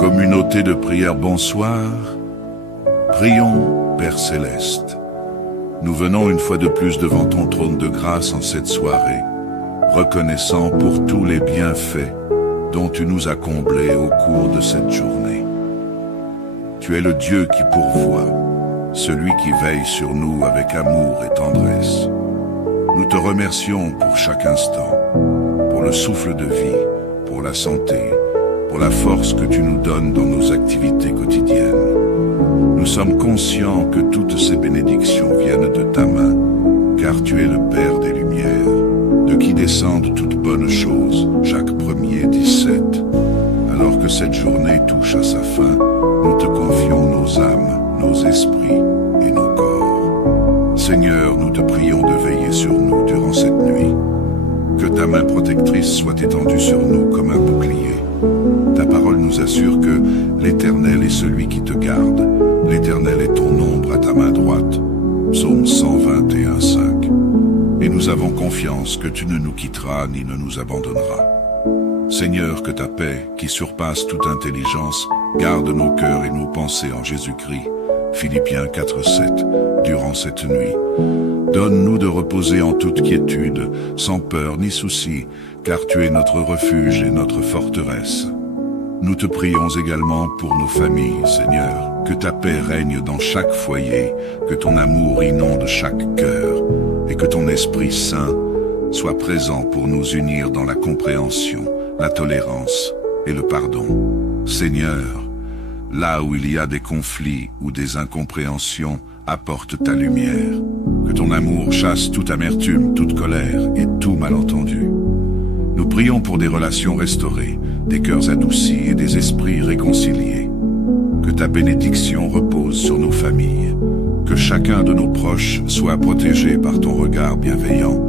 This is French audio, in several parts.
Communauté de prière, bonsoir. Prions, Père Céleste. Nous venons une fois de plus devant ton trône de grâce en cette soirée, reconnaissant pour tous les bienfaits dont tu nous as comblés au cours de cette journée. Tu es le Dieu qui pourvoit, celui qui veille sur nous avec amour et tendresse. Nous te remercions pour chaque instant, pour le souffle de vie, pour la santé, pour la force que tu nous donnes dans nos activités quotidiennes. Nous sommes conscients que toutes ces bénédictions viennent de ta main, car tu es le Père des Lumières, de qui descendent toutes bonnes choses, Jacques 1er 17. Alors que cette journée touche à sa fin, nous te confions nos âmes, nos esprits et nos corps. Seigneur, nous te prions de veiller sur nous durant cette nuit. Que ta main protectrice soit étendue sur nous comme un bouclier. Ta parole nous assure que l'Éternel est celui qui te garde. L'Éternel est ton ombre à ta main droite. Psaume 121, 5. Et nous avons confiance que tu ne nous quitteras ni ne nous abandonneras. Seigneur, que ta paix, qui surpasse toute intelligence, garde nos cœurs et nos pensées en Jésus-Christ. Philippiens 4, 7. Durant cette nuit, donne-nous de reposer en toute quiétude, sans peur ni souci, car tu es notre refuge et notre forteresse. Nous te prions également pour nos familles, Seigneur, que ta paix règne dans chaque foyer, que ton amour inonde chaque cœur, et que ton Esprit Saint soit présent pour nous unir dans la compréhension, la tolérance et le pardon. Seigneur, là où il y a des conflits ou des incompréhensions, apporte ta lumière. Que ton amour chasse toute amertume, toute colère et tout malentendu. Nous prions pour des relations restaurées, des cœurs adoucis et des esprits réconciliés. Que ta bénédiction repose sur nos familles. Que chacun de nos proches soit protégé par ton regard bienveillant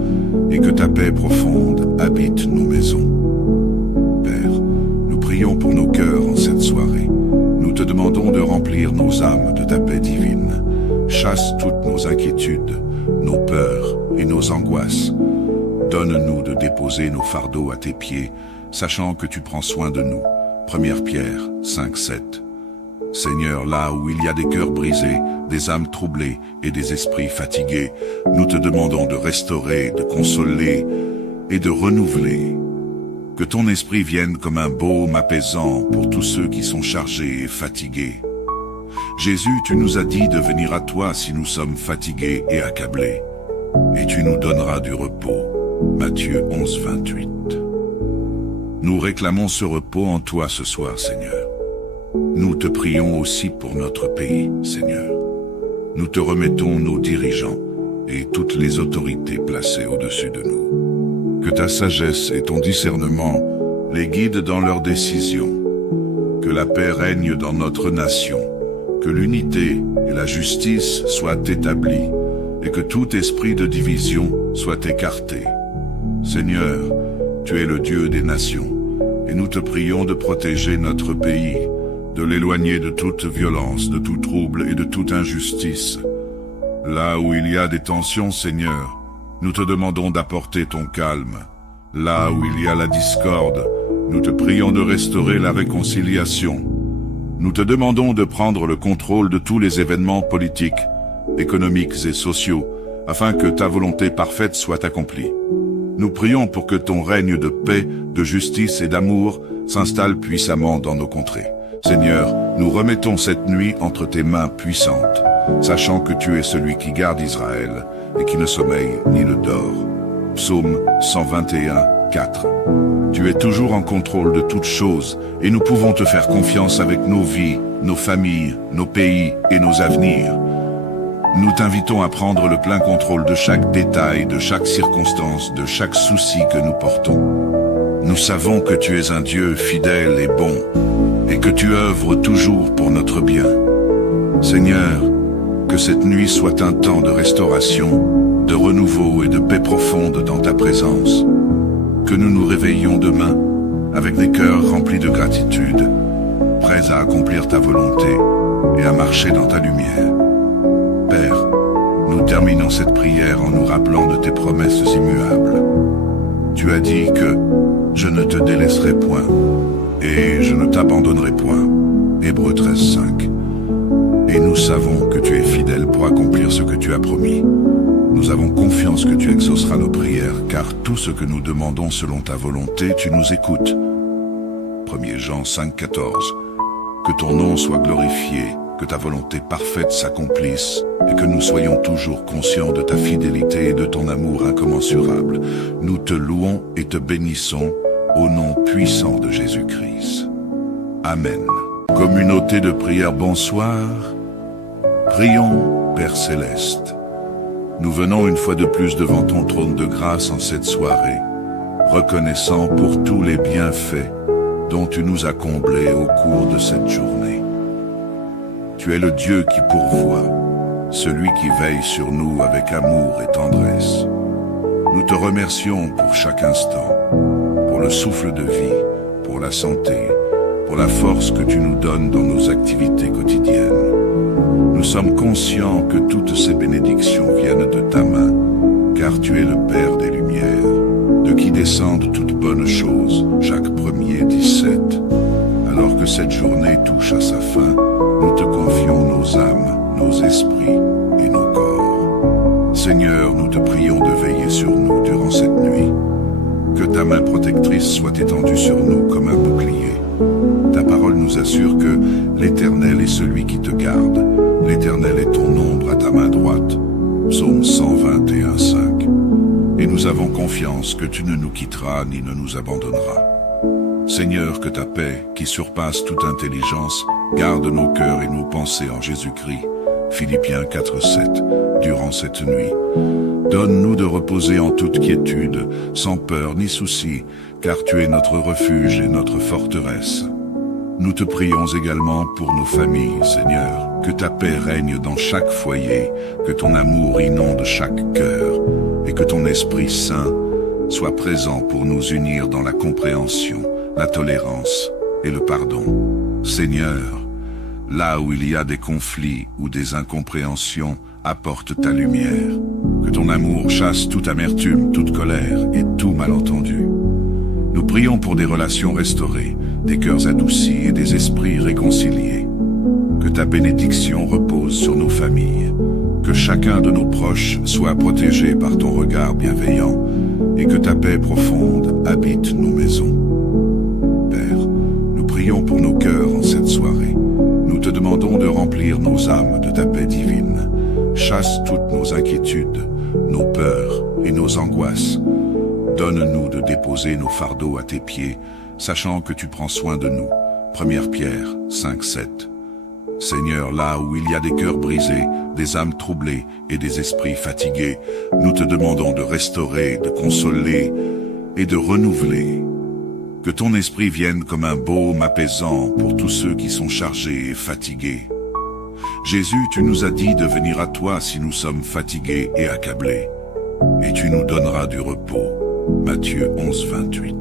et que ta paix profonde habite nos maisons. Père, nous prions pour nos cœurs en cette soirée. Nous te demandons de remplir nos âmes de ta paix divine. Chasse toutes nos inquiétudes, nos peurs et nos angoisses. Donne-nous de déposer nos fardeaux à tes pieds, sachant que tu prends soin de nous. 1 Pierre 5, 7. Seigneur, là où il y a des cœurs brisés, des âmes troublées et des esprits fatigués, nous te demandons de restaurer, de consoler et de renouveler. Que ton esprit vienne comme un baume apaisant pour tous ceux qui sont chargés et fatigués. Jésus, tu nous as dit de venir à toi si nous sommes fatigués et accablés, et tu nous donneras du repos. Matthieu 11, 28. Nous réclamons ce repos en toi ce soir, Seigneur. Nous te prions aussi pour notre pays, Seigneur. Nous te remettons nos dirigeants et toutes les autorités placées au-dessus de nous. Que ta sagesse et ton discernement les guident dans leurs décisions. Que la paix règne dans notre nation. Que l'unité et la justice soient établies et que tout esprit de division soit écarté. Seigneur, tu es le Dieu des nations et nous te prions de protéger notre pays, de l'éloigner de toute violence, de tout trouble et de toute injustice. Là où il y a des tensions, Seigneur, nous te demandons d'apporter ton calme. Là où il y a la discorde, nous te prions de restaurer la réconciliation. Nous te demandons de prendre le contrôle de tous les événements politiques, économiques et sociaux, afin que ta volonté parfaite soit accomplie. Nous prions pour que ton règne de paix, de justice et d'amour s'installe puissamment dans nos contrées. Seigneur, nous remettons cette nuit entre tes mains puissantes, sachant que tu es celui qui garde Israël et qui ne sommeille ni ne dort. Psaume 121, 4. Tu es toujours en contrôle de toutes choses et nous pouvons te faire confiance avec nos vies, nos familles, nos pays et nos avenirs. Nous t'invitons à prendre le plein contrôle de chaque détail, de chaque circonstance, de chaque souci que nous portons. Nous savons que tu es un Dieu fidèle et bon, et que tu œuvres toujours pour notre bien. Seigneur, que cette nuit soit un temps de restauration, de renouveau et de paix profonde dans ta présence. Que nous nous réveillions demain avec des cœurs remplis de gratitude, prêts à accomplir ta volonté et à marcher dans ta lumière. Père, nous terminons cette prière en nous rappelant de tes promesses immuables. Tu as dit que « Je ne te délaisserai point et je ne t'abandonnerai point ». savons que tu es fidèle pour accomplir ce que tu as promis. Nous avons confiance que tu exauceras nos prières, car tout ce que nous demandons selon ta volonté, tu nous écoutes. 1 Jean 5,14. Que ton nom soit glorifié, que ta volonté parfaite s'accomplisse, et que nous soyons toujours conscients de ta fidélité et de ton amour incommensurable. Nous te louons et te bénissons, au nom puissant de Jésus-Christ. Amen. Communauté de prière, bonsoir. Prions, Père Céleste. Nous venons une fois de plus devant ton trône de grâce en cette soirée, reconnaissant pour tous les bienfaits dont tu nous as comblés au cours de cette journée. Tu es le Dieu qui pourvoit, celui qui veille sur nous avec amour et tendresse. Nous te remercions pour chaque instant, pour le souffle de vie, pour la santé, pour la force que tu nous donnes dans nos activités quotidiennes. Nous sommes conscients que toutes ces bénédictions viennent de ta main, car tu es le Père des Lumières, de qui descendent toutes bonnes choses. Jacques 1er 17. Alors que cette journée touche à sa fin, nous te confions nos âmes, nos esprits et nos corps. Seigneur, nous te prions de veiller sur nous durant cette nuit. Que ta main protectrice soit étendue sur nous comme un bouclier. Ta parole nous assure que l'Éternel est celui qui te garde. L'Éternel est ton ombre à ta main droite. Psaume 121:5. Et nous avons confiance que tu ne nous quitteras ni ne nous abandonneras. Seigneur, que ta paix, qui surpasse toute intelligence, garde nos cœurs et nos pensées en Jésus-Christ. Philippiens 4:7. Durant cette nuit, donne-nous de reposer en toute quiétude, sans peur ni souci, car tu es notre refuge et notre forteresse. Nous te prions également pour nos familles, Seigneur, que ta paix règne dans chaque foyer, que ton amour inonde chaque cœur, et que ton Esprit Saint soit présent pour nous unir dans la compréhension, la tolérance et le pardon. Seigneur, là où il y a des conflits ou des incompréhensions, apporte ta lumière. Que ton amour chasse toute amertume, toute colère et tout malentendu. Nous prions pour des relations restaurées, des cœurs adoucis et des esprits réconciliés. Que ta bénédiction repose sur nos familles. Que chacun de nos proches soit protégé par ton regard bienveillant et que ta paix profonde habite nos maisons. Père, nous prions pour nos cœurs en cette soirée. Nous te demandons de remplir nos âmes de ta paix divine. Chasse toutes nos inquiétudes, nos peurs et nos angoisses. Donne-nous de déposer nos fardeaux à tes pieds, sachant que tu prends soin de nous. 1 Pierre 5:7. Seigneur, là où il y a des cœurs brisés, des âmes troublées et des esprits fatigués, nous te demandons de restaurer, de consoler et de renouveler. Que ton esprit vienne comme un baume apaisant pour tous ceux qui sont chargés et fatigués. Jésus, tu nous as dit de venir à toi si nous sommes fatigués et accablés, et tu nous donneras du repos. Matthieu 11:28.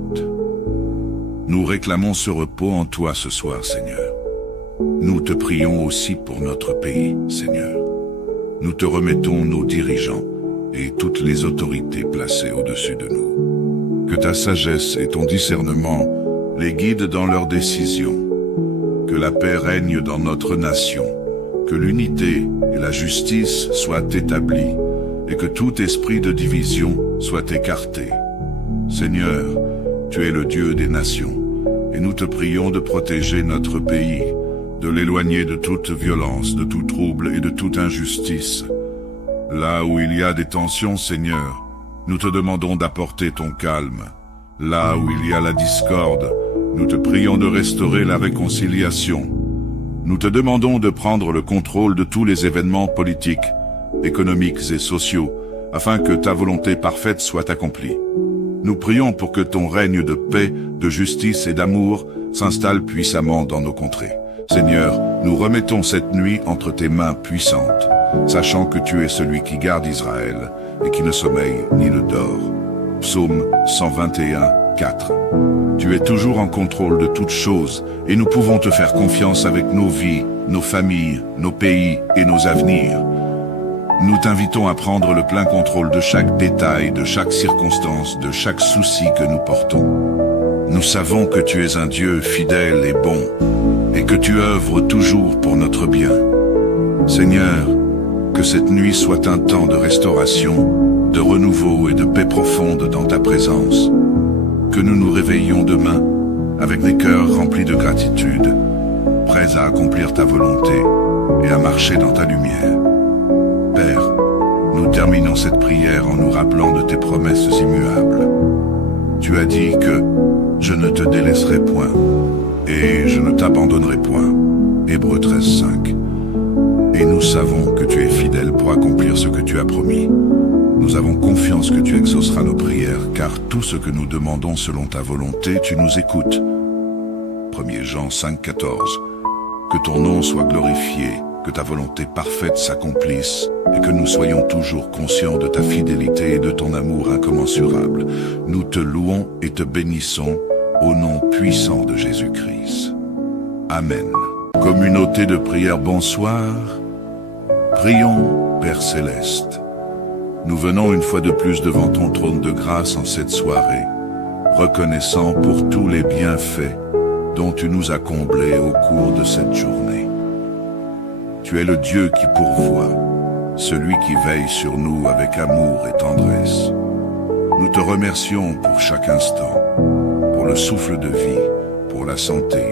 Nous réclamons ce repos en toi ce soir, Seigneur. Nous te prions aussi pour notre pays, Seigneur. Nous te remettons nos dirigeants et toutes les autorités placées au-dessus de nous. Que ta sagesse et ton discernement les guident dans leurs décisions. Que la paix règne dans notre nation. Que l'unité et la justice soient établies et que tout esprit de division soit écarté. Seigneur, tu es le Dieu des nations et nous te prions de protéger notre pays, de l'éloigner de toute violence, de tout trouble et de toute injustice. Là où il y a des tensions, Seigneur, nous te demandons d'apporter ton calme. Là où il y a la discorde, nous te prions de restaurer la réconciliation. Nous te demandons de prendre le contrôle de tous les événements politiques, économiques et sociaux, afin que ta volonté parfaite soit accomplie. Nous prions pour que ton règne de paix, de justice et d'amour s'installe puissamment dans nos contrées. Seigneur, nous remettons cette nuit entre tes mains puissantes, sachant que tu es celui qui garde Israël et qui ne sommeille ni ne dort. Psaume 121:4. Tu es toujours en contrôle de toutes choses et nous pouvons te faire confiance avec nos vies, nos familles, nos pays et nos avenirs. Nous t'invitons à prendre le plein contrôle de chaque détail, de chaque circonstance, de chaque souci que nous portons. Nous savons que tu es un Dieu fidèle et bon, et que tu œuvres toujours pour notre bien. Seigneur, que cette nuit soit un temps de restauration, de renouveau et de paix profonde dans ta présence. Que nous nous réveillions demain avec des cœurs remplis de gratitude, prêts à accomplir ta volonté et à marcher dans ta lumière. Père, nous terminons cette prière en nous rappelant de tes promesses immuables. Tu as dit que « Je ne te délaisserai point et je ne t'abandonnerai point » Hébreux 13:5. Et nous savons que tu es fidèle pour accomplir ce que tu as promis. Nous avons confiance que tu exauceras nos prières, car tout ce que nous demandons selon ta volonté, tu nous écoutes. 1 Jean 5,14. Que ton nom soit glorifié, que ta volonté parfaite s'accomplisse, et que nous soyons toujours conscients de ta fidélité et de ton amour incommensurable. Nous te louons et te bénissons au nom puissant de Jésus-Christ. Amen. Communauté de prière, bonsoir. Prions, Père Céleste. Nous venons une fois de plus devant ton trône de grâce en cette soirée, reconnaissant pour tous les bienfaits dont tu nous as comblés au cours de cette journée. Tu es le Dieu qui pourvoit, celui qui veille sur nous avec amour et tendresse. Nous te remercions pour chaque instant, pour le souffle de vie, pour la santé,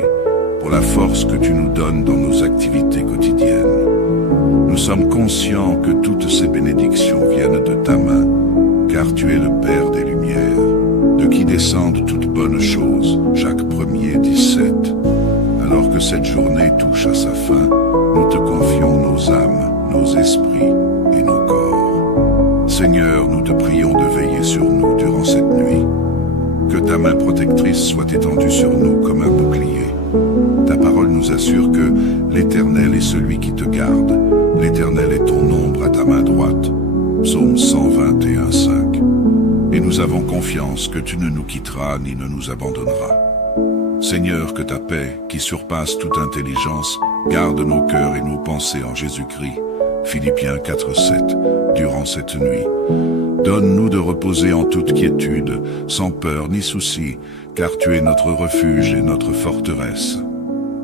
pour la force que tu nous donnes dans nos activités quotidiennes. Nous sommes conscients que toutes ces bénédictions viennent de ta main, car tu es le Père des Lumières, de qui descendent toutes bonnes choses. Jacques 1er 17. Alors que cette journée touche à sa fin, nous te confions nos âmes, nos esprits et nos corps. Seigneur, nous te prions de veiller sur nous durant cette nuit. Que ta main protectrice soit étendue sur nous comme un bouclier. Ta parole nous assure que l'Éternel est celui qui te garde. L'Éternel est ton ombre à ta main droite. Psaume 121:5. Et nous avons confiance que tu ne nous quitteras ni ne nous abandonneras. Seigneur, que ta paix, qui surpasse toute intelligence, garde nos cœurs et nos pensées en Jésus-Christ. Philippiens 4:7. Durant cette nuit, donne-nous de reposer en toute quiétude, sans peur ni souci, car tu es notre refuge et notre forteresse.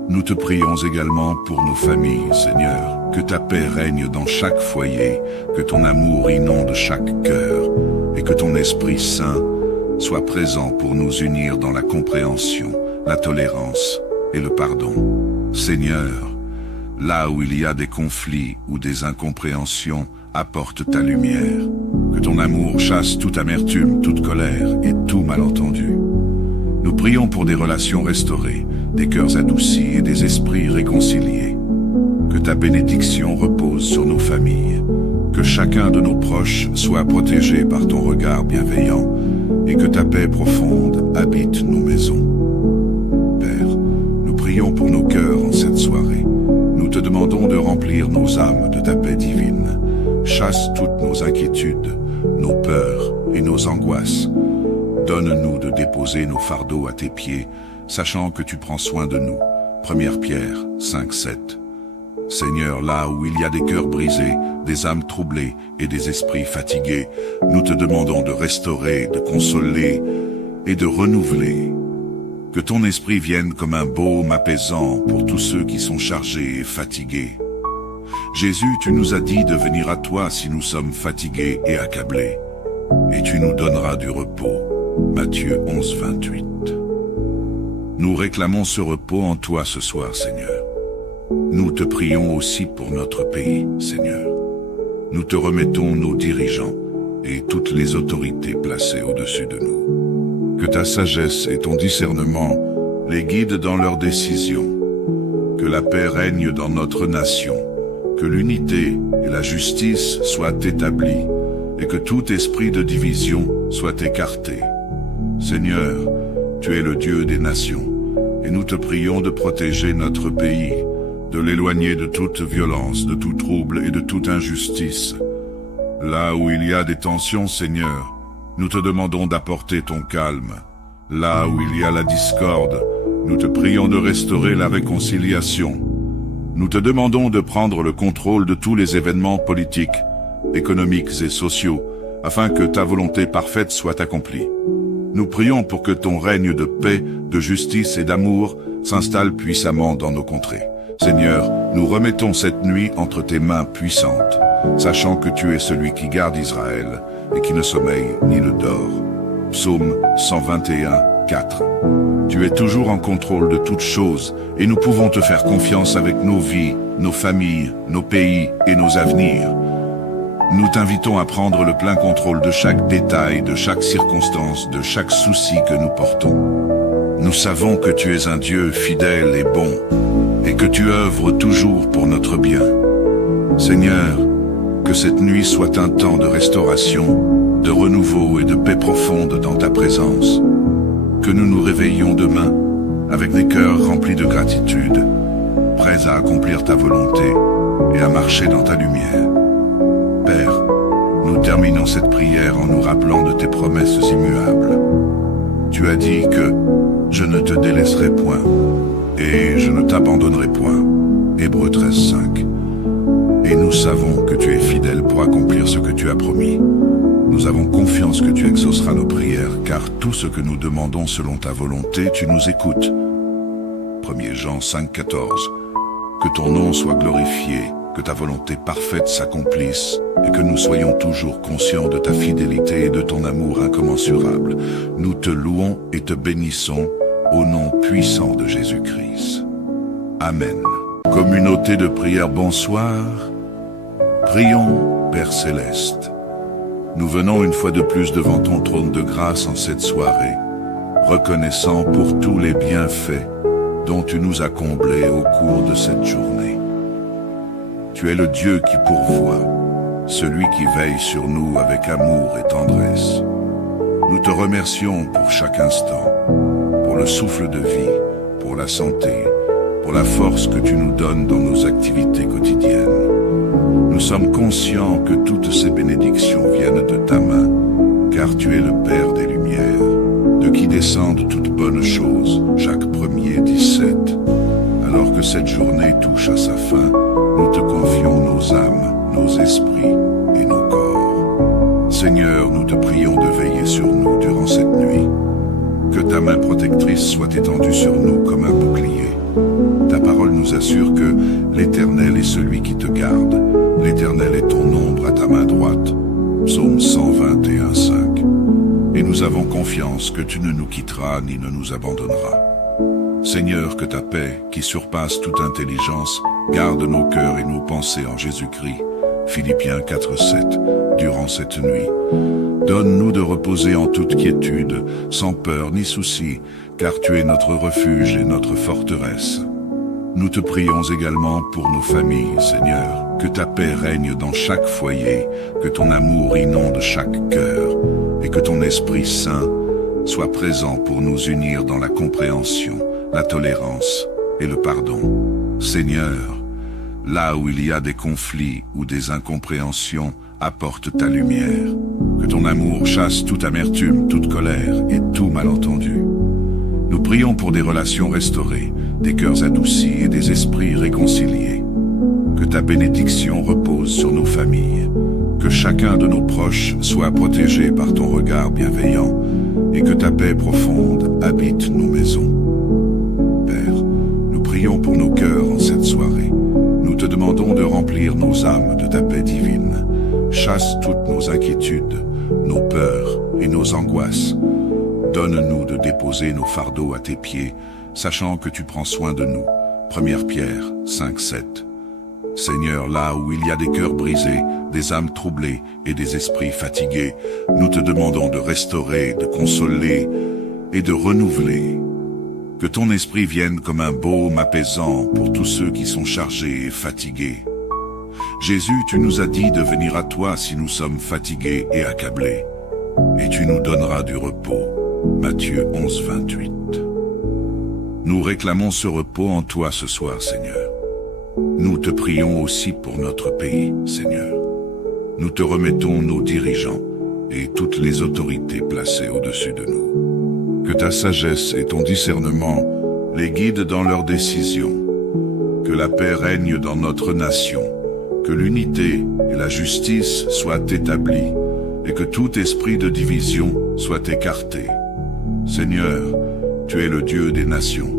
Nous te prions également pour nos familles, Seigneur, que ta paix règne dans chaque foyer, que ton amour inonde chaque cœur, et que ton Esprit Saint soit présent pour nous unir dans la compréhension, la tolérance et le pardon. Seigneur, là où il y a des conflits ou des incompréhensions, apporte ta lumière. Que ton amour chasse toute amertume, toute colère et tout malentendu. Nous prions pour des relations restaurées, des cœurs adoucis et des esprits réconciliés. Que ta bénédiction repose sur nos familles. Que chacun de nos proches soit protégé par ton regard bienveillant et que ta paix profonde habite nos maisons. Père, nous prions pour nos cœurs en cette soirée. Nous te demandons de remplir nos âmes de ta paix divine. Chasse toutes nos inquiétudes, nos peurs et nos angoisses. Donne-nous de déposer nos fardeaux à tes pieds, sachant que tu prends soin de nous. 1 Pierre 5:7. Seigneur, là où il y a des cœurs brisés, des âmes troublées et des esprits fatigués, nous te demandons de restaurer, de consoler et de renouveler. Que ton esprit vienne comme un baume apaisant pour tous ceux qui sont chargés et fatigués. Jésus, tu nous as dit de venir à toi si nous sommes fatigués et accablés, et tu nous donneras du repos. Matthieu 11:28. Nous réclamons ce repos en toi ce soir, Seigneur. Nous te prions aussi pour notre pays, Seigneur. Nous te remettons nos dirigeants et toutes les autorités placées au-dessus de nous. Que ta sagesse et ton discernement les guident dans leurs décisions. Que la paix règne dans notre nation. Que l'unité et la justice soient établies et que tout esprit de division soit écarté. Seigneur, tu es le Dieu des nations et nous te prions de protéger notre pays, de l'éloigner de toute violence, de tout trouble et de toute injustice. Là où il y a des tensions, Seigneur, nous te demandons d'apporter ton calme. Là où il y a la discorde, nous te prions de restaurer la réconciliation. Nous te demandons de prendre le contrôle de tous les événements politiques, économiques et sociaux, afin que ta volonté parfaite soit accomplie. Nous prions pour que ton règne de paix, de justice et d'amour s'installe puissamment dans nos contrées. Seigneur, nous remettons cette nuit entre tes mains puissantes, sachant que tu es celui qui garde Israël et qui ne sommeille ni ne dort. Psaume 121, 4. Tu es toujours en contrôle de toutes choses et nous pouvons te faire confiance avec nos vies, nos familles, nos pays et nos avenirs. Nous t'invitons à prendre le plein contrôle de chaque détail, de chaque circonstance, de chaque souci que nous portons. Nous savons que tu es un Dieu fidèle et bon, et que tu œuvres toujours pour notre bien. Seigneur, que cette nuit soit un temps de restauration, de renouveau et de paix profonde dans ta présence. Que nous nous réveillions demain avec des cœurs remplis de gratitude, prêts à accomplir ta volonté et à marcher dans ta lumière. Père, nous terminons cette prière en nous rappelant de tes promesses immuables. Tu as dit que « Je ne te délaisserai point et je ne t'abandonnerai point » Hébreux 13, 5. Et nous savons que tu es fidèle pour accomplir ce que tu as promis. Nous avons confiance que tu exauceras nos prières, car tout ce que nous demandons selon ta volonté, tu nous écoutes. 1 Jean 5, 14. Que ton nom soit glorifié, que ta volonté parfaite s'accomplisse, et que nous soyons toujours conscients de ta fidélité et de ton amour incommensurable. Nous te louons et te bénissons au nom puissant de Jésus-Christ. Amen. Communauté de prière, bonsoir. Prions, Père Céleste. Nous venons une fois de plus devant ton trône de grâce en cette soirée, reconnaissant pour tous les bienfaits dont tu nous as comblés au cours de cette journée. Tu es le Dieu qui pourvoit, celui qui veille sur nous avec amour et tendresse. Nous te remercions pour chaque instant, pour le souffle de vie, pour la santé, pour la force que tu nous donnes dans nos activités quotidiennes. Nous sommes conscients que toutes ces bénédictions viennent de ta main, car tu es le Père des Lumières, de qui descendent toutes bonnes choses, Jacques 1er 17. Alors que cette journée touche à sa fin, nous te confions nos âmes, nos esprits et nos corps. Seigneur, nous te prions de veiller sur nous durant cette nuit. Que ta main protectrice soit étendue sur nous comme un bouclier. Ta parole nous assure que l'Éternel est celui qui te garde. L'Éternel est ton ombre à ta main droite. Psaume 121, 5. Et nous avons confiance que tu ne nous quitteras ni ne nous abandonneras. Seigneur, que ta paix, qui surpasse toute intelligence, garde nos cœurs et nos pensées en Jésus-Christ. Philippiens 4, 7. Durant cette nuit, donne-nous de reposer en toute quiétude, sans peur ni souci, car tu es notre refuge et notre forteresse. Nous te prions également pour nos familles, Seigneur, que ta paix règne dans chaque foyer, que ton amour inonde chaque cœur, et que ton Esprit Saint soit présent pour nous unir dans la compréhension, la tolérance et le pardon. Seigneur, là où il y a des conflits ou des incompréhensions, apporte ta lumière. Que ton amour chasse toute amertume, toute colère et tout malentendu. Nous prions pour des relations restaurées, des cœurs adoucis et des esprits réconciliés. Que ta bénédiction repose sur nos familles. Que chacun de nos proches soit protégé par ton regard bienveillant et que ta paix profonde habite nos maisons. Père, nous prions pour nos cœurs en cette soirée. Nous te demandons de remplir nos âmes de ta paix divine. Chasse toutes nos inquiétudes, nos peurs et nos angoisses. Donne-nous de déposer nos fardeaux à tes pieds, sachant que tu prends soin de nous. 1 Pierre 5, 7. Seigneur, là où il y a des cœurs brisés, des âmes troublées et des esprits fatigués, nous te demandons de restaurer, de consoler et de renouveler. Que ton esprit vienne comme un baume apaisant pour tous ceux qui sont chargés et fatigués. Jésus, tu nous as dit de venir à toi si nous sommes fatigués et accablés, et tu nous donneras du repos. Matthieu 11, 28. Nous réclamons ce repos en toi ce soir, Seigneur. Nous te prions aussi pour notre pays, Seigneur. Nous te remettons nos dirigeants et toutes les autorités placées au-dessus de nous. Que ta sagesse et ton discernement les guident dans leurs décisions. Que la paix règne dans notre nation. Que l'unité et la justice soient établies et que tout esprit de division soit écarté. Seigneur, tu es le Dieu des nations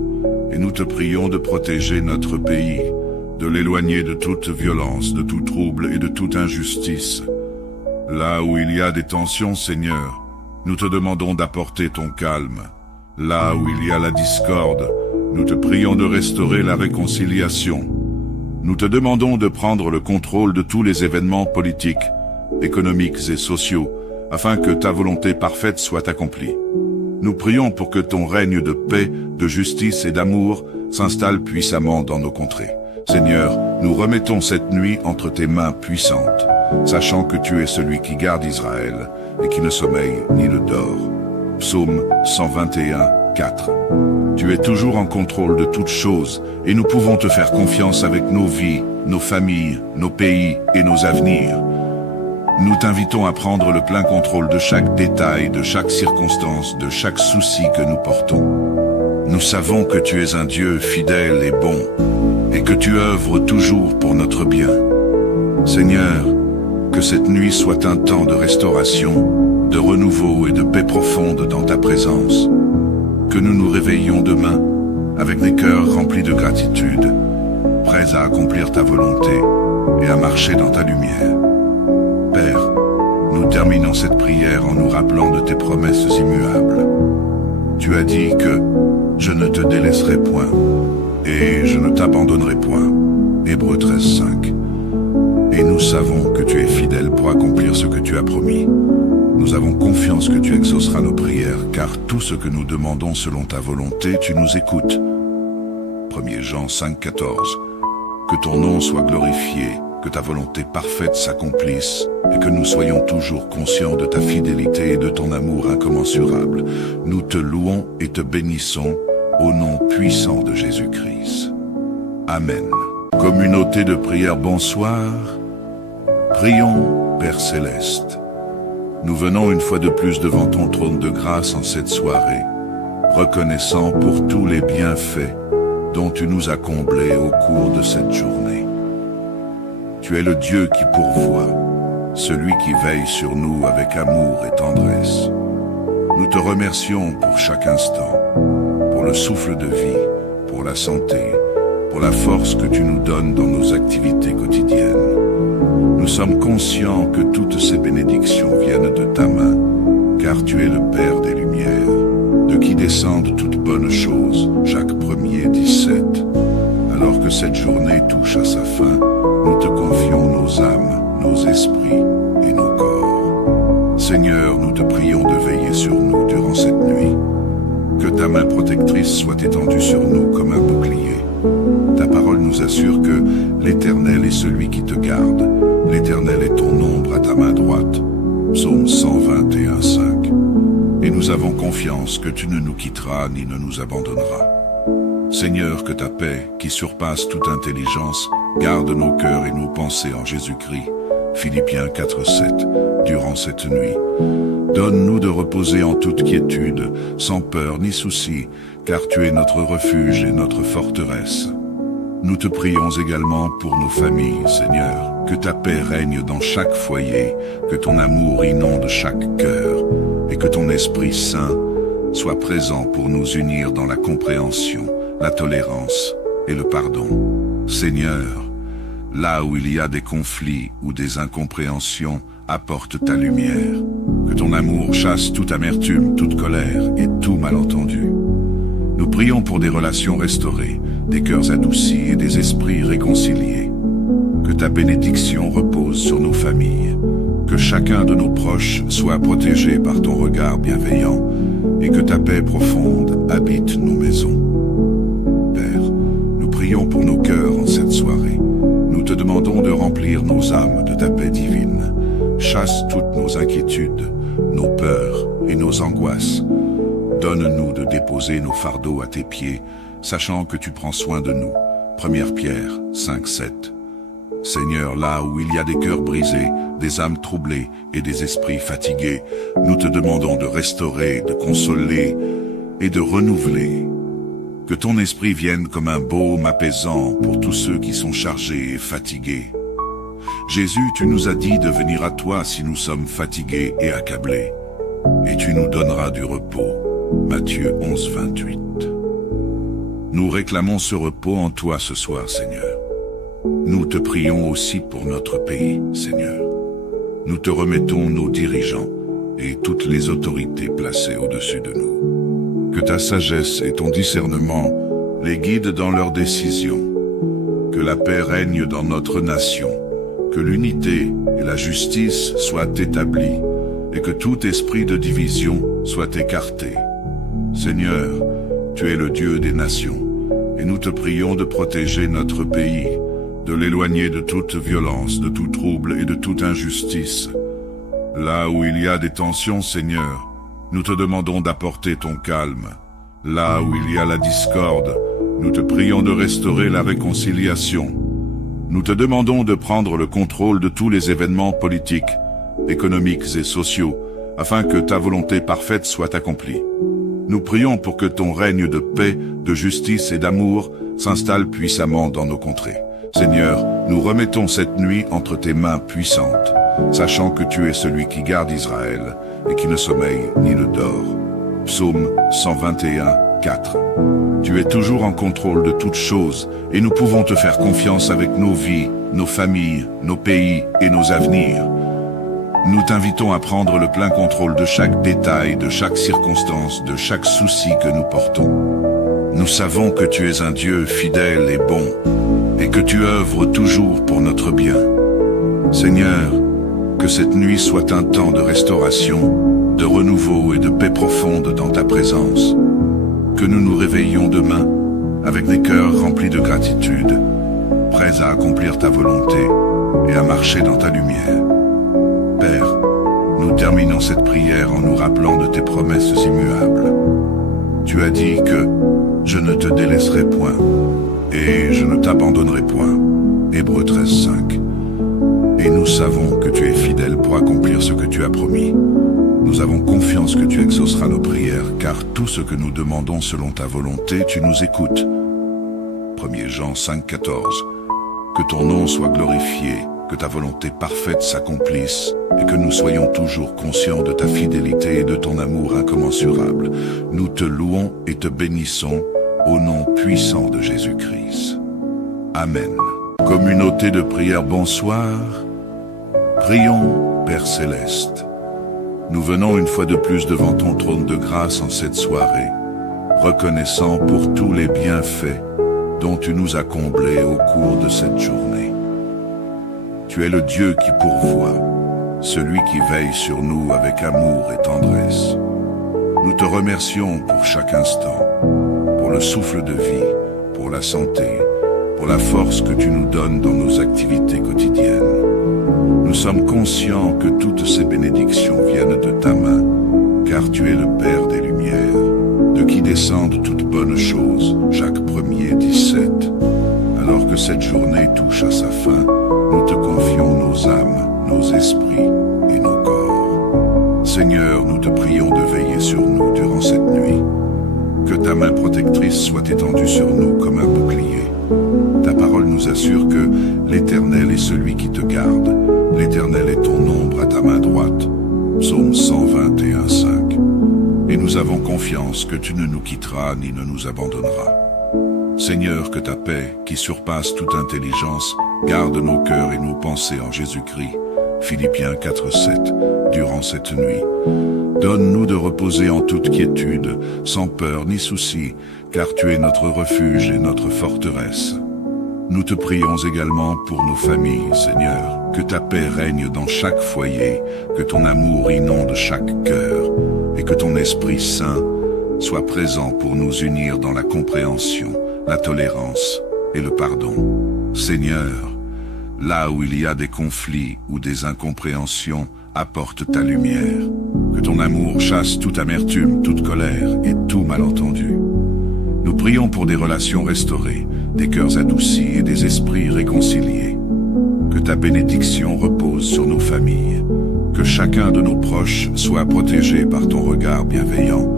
et nous te prions de protéger notre pays, de l'éloigner de toute violence, de tout trouble et de toute injustice. Là où il y a des tensions, Seigneur, nous te demandons d'apporter ton calme. Là où il y a la discorde, nous te prions de restaurer la réconciliation. Nous te demandons de prendre le contrôle de tous les événements politiques, économiques et sociaux, afin que ta volonté parfaite soit accomplie. Nous prions pour que ton règne de paix, de justice et d'amour s'installe puissamment dans nos contrées. Seigneur, nous remettons cette nuit entre tes mains puissantes, sachant que tu es celui qui garde Israël et qui ne sommeille ni ne dort. Psaume 121, 4. Tu es toujours en contrôle de toutes choses et nous pouvons te faire confiance avec nos vies, nos familles, nos pays et nos avenirs. Nous t'invitons à prendre le plein contrôle de chaque détail, de chaque circonstance, de chaque souci que nous portons. Nous savons que tu es un Dieu fidèle et bon, et que tu œuvres toujours pour notre bien. Seigneur, que cette nuit soit un temps de restauration, de renouveau et de paix profonde dans ta présence. Que nous nous réveillions demain avec des cœurs remplis de gratitude, prêts à accomplir ta volonté et à marcher dans ta lumière. Père, nous terminons cette prière en nous rappelant de tes promesses immuables. Tu as dit que « Je ne te délaisserai point et je ne t'abandonnerai point » Hébreux 13, 5. Et nous savons que tu es fidèle pour accomplir ce que tu as promis. Nous avons confiance que tu exauceras nos prières, car tout ce que nous demandons selon ta volonté, tu nous écoutes. 1 Jean 5, 14. Que ton nom soit glorifié, que ta volonté parfaite s'accomplisse, et que nous soyons toujours conscients de ta fidélité et de ton amour incommensurable. Nous te louons et te bénissons, au nom puissant de Jésus-Christ. Amen. Communauté de prière, bonsoir. Prions, Père Céleste. Nous venons une fois de plus devant ton trône de grâce en cette soirée, reconnaissant pour tous les bienfaits dont tu nous as comblés au cours de cette journée. Tu es le Dieu qui pourvoit, celui qui veille sur nous avec amour et tendresse. Nous te remercions pour chaque instant, pour le souffle de vie, pour la santé, pour la force que tu nous donnes dans nos activités quotidiennes. Nous sommes conscients que toutes ces bénédictions viennent de ta main, car tu es le Père des Lumières, de qui descendent toutes bonnes choses, Jacques 1er, 17. Alors que cette journée touche à sa fin, nous te confions nos âmes, nos esprits et nos corps. Seigneur, nous te prions de veiller sur nous durant cette nuit. Que ta main protectrice soit étendue sur nous comme un bouclier. Ta parole nous assure que l'Éternel est celui qui te garde. L'Éternel est ton ombre à ta main droite. Psaume 121, 5. Et nous avons confiance que tu ne nous quitteras ni ne nous abandonneras. Seigneur, que ta paix, qui surpasse toute intelligence, garde nos cœurs et nos pensées en Jésus-Christ. Philippiens 4, 7. Durant cette nuit, donne-nous de reposer en toute quiétude, sans peur ni souci, car tu es notre refuge et notre forteresse. Nous te prions également pour nos familles, Seigneur, que ta paix règne dans chaque foyer, que ton amour inonde chaque cœur, et que ton Esprit Saint soit présent pour nous unir dans la compréhension, la tolérance et le pardon. Seigneur, là où il y a des conflits ou des incompréhensions, apporte ta lumière. Que ton amour chasse toute amertume, toute colère et tout malentendu. Nous prions pour des relations restaurées, des cœurs adoucis et des esprits réconciliés. Que ta bénédiction repose sur nos familles. Que chacun de nos proches soit protégé par ton regard bienveillant et que ta paix profonde habite nos maisons. Père, nous prions pour nos cœurs en cette soirée. Nous te demandons de remplir nos âmes de ta paix divine. Chasse toutes nos inquiétudes, nos peurs et nos angoisses. Donne-nous de déposer nos fardeaux à tes pieds, sachant que tu prends soin de nous. 1 Pierre 5, 7. Seigneur, là où il y a des cœurs brisés, des âmes troublées et des esprits fatigués, nous te demandons de restaurer, de consoler et de renouveler. Que ton esprit vienne comme un baume apaisant pour tous ceux qui sont chargés et fatigués. Jésus, tu nous as dit de venir à toi si nous sommes fatigués et accablés, et tu nous donneras du repos. Matthieu 11, 28. Nous réclamons ce repos en toi ce soir, Seigneur. Nous te prions aussi pour notre pays, Seigneur. Nous te remettons nos dirigeants et toutes les autorités placées au-dessus de nous. Que ta sagesse et ton discernement les guident dans leurs décisions. Que la paix règne dans notre nation. Que l'unité et la justice soient établies et que tout esprit de division soit écarté. Seigneur, tu es le Dieu des nations et nous te prions de protéger notre pays, de l'éloigner de toute violence, de tout trouble et de toute injustice. Là où il y a des tensions, Seigneur, nous te demandons d'apporter ton calme. Là où il y a la discorde, nous te prions de restaurer la réconciliation. Nous te demandons de prendre le contrôle de tous les événements politiques, économiques et sociaux, afin que ta volonté parfaite soit accomplie. Nous prions pour que ton règne de paix, de justice et d'amour s'installe puissamment dans nos contrées. Seigneur, nous remettons cette nuit entre tes mains puissantes, sachant que tu es celui qui garde Israël et qui ne sommeille ni ne dort. Psaume 121, 4. Tu es toujours en contrôle de toutes choses et nous pouvons te faire confiance avec nos vies, nos familles, nos pays et nos avenirs. Nous t'invitons à prendre le plein contrôle de chaque détail, de chaque circonstance, de chaque souci que nous portons. Nous savons que tu es un Dieu fidèle et bon, et que tu œuvres toujours pour notre bien. Seigneur, que cette nuit soit un temps de restauration, de renouveau et de paix profonde dans ta présence. Que nous nous réveillions demain avec des cœurs remplis de gratitude, prêts à accomplir ta volonté et à marcher dans ta lumière. Père, nous terminons cette prière en nous rappelant de tes promesses immuables. Tu as dit que « Je ne te délaisserai point et je ne t'abandonnerai point » Hébreux 13, 5. Et nous savons que tu es fidèle pour accomplir ce que tu as promis. Nous avons confiance que tu exauceras nos prières, car tout ce que nous demandons selon ta volonté, tu nous écoutes. 1 Jean 5, 14. Que ton nom soit glorifié, que ta volonté parfaite s'accomplisse, et que nous soyons toujours conscients de ta fidélité et de ton amour incommensurable. Nous te louons et te bénissons au nom puissant de Jésus-Christ. Amen. Communauté de prière, bonsoir. Prions, Père Céleste. Nous venons une fois de plus devant ton trône de grâce en cette soirée, reconnaissant pour tous les bienfaits dont tu nous as comblés au cours de cette journée. Tu es le Dieu qui pourvoit, celui qui veille sur nous avec amour et tendresse. Nous te remercions pour chaque instant, pour le souffle de vie, pour la santé, pour la force que tu nous donnes dans nos activités quotidiennes. Nous sommes conscients que toutes ces bénédictions viennent de ta main, car tu es le Père des Lumières, de qui descendent toutes bonnes choses. Jacques 1er 17. Alors que cette journée touche à sa fin, nous te confions nos âmes, nos esprits et nos corps. Seigneur, nous te prions de veiller sur nous durant cette nuit. Que ta main protectrice soit étendue sur nous comme un bouclier. Ta parole nous assure que l'Éternel est celui qui te garde. L'Éternel est ton ombre à ta main droite. Psaume 121, 5. Et nous avons confiance que tu ne nous quitteras ni ne nous abandonneras. Seigneur, que ta paix, qui surpasse toute intelligence, garde nos cœurs et nos pensées en Jésus-Christ. Philippiens 4, 7. Durant cette nuit, donne-nous de reposer en toute quiétude, sans peur ni souci, car tu es notre refuge et notre forteresse. Nous te prions également pour nos familles, Seigneur, que ta paix règne dans chaque foyer, que ton amour inonde chaque cœur, et que ton Esprit Saint soit présent pour nous unir dans la compréhension, la tolérance et le pardon. Seigneur, là où il y a des conflits ou des incompréhensions, apporte ta lumière. Que ton amour chasse toute amertume, toute colère et tout malentendu. Nous prions pour des relations restaurées, des cœurs adoucis et des esprits réconciliés. Que ta bénédiction repose sur nos familles. Que chacun de nos proches soit protégé par ton regard bienveillant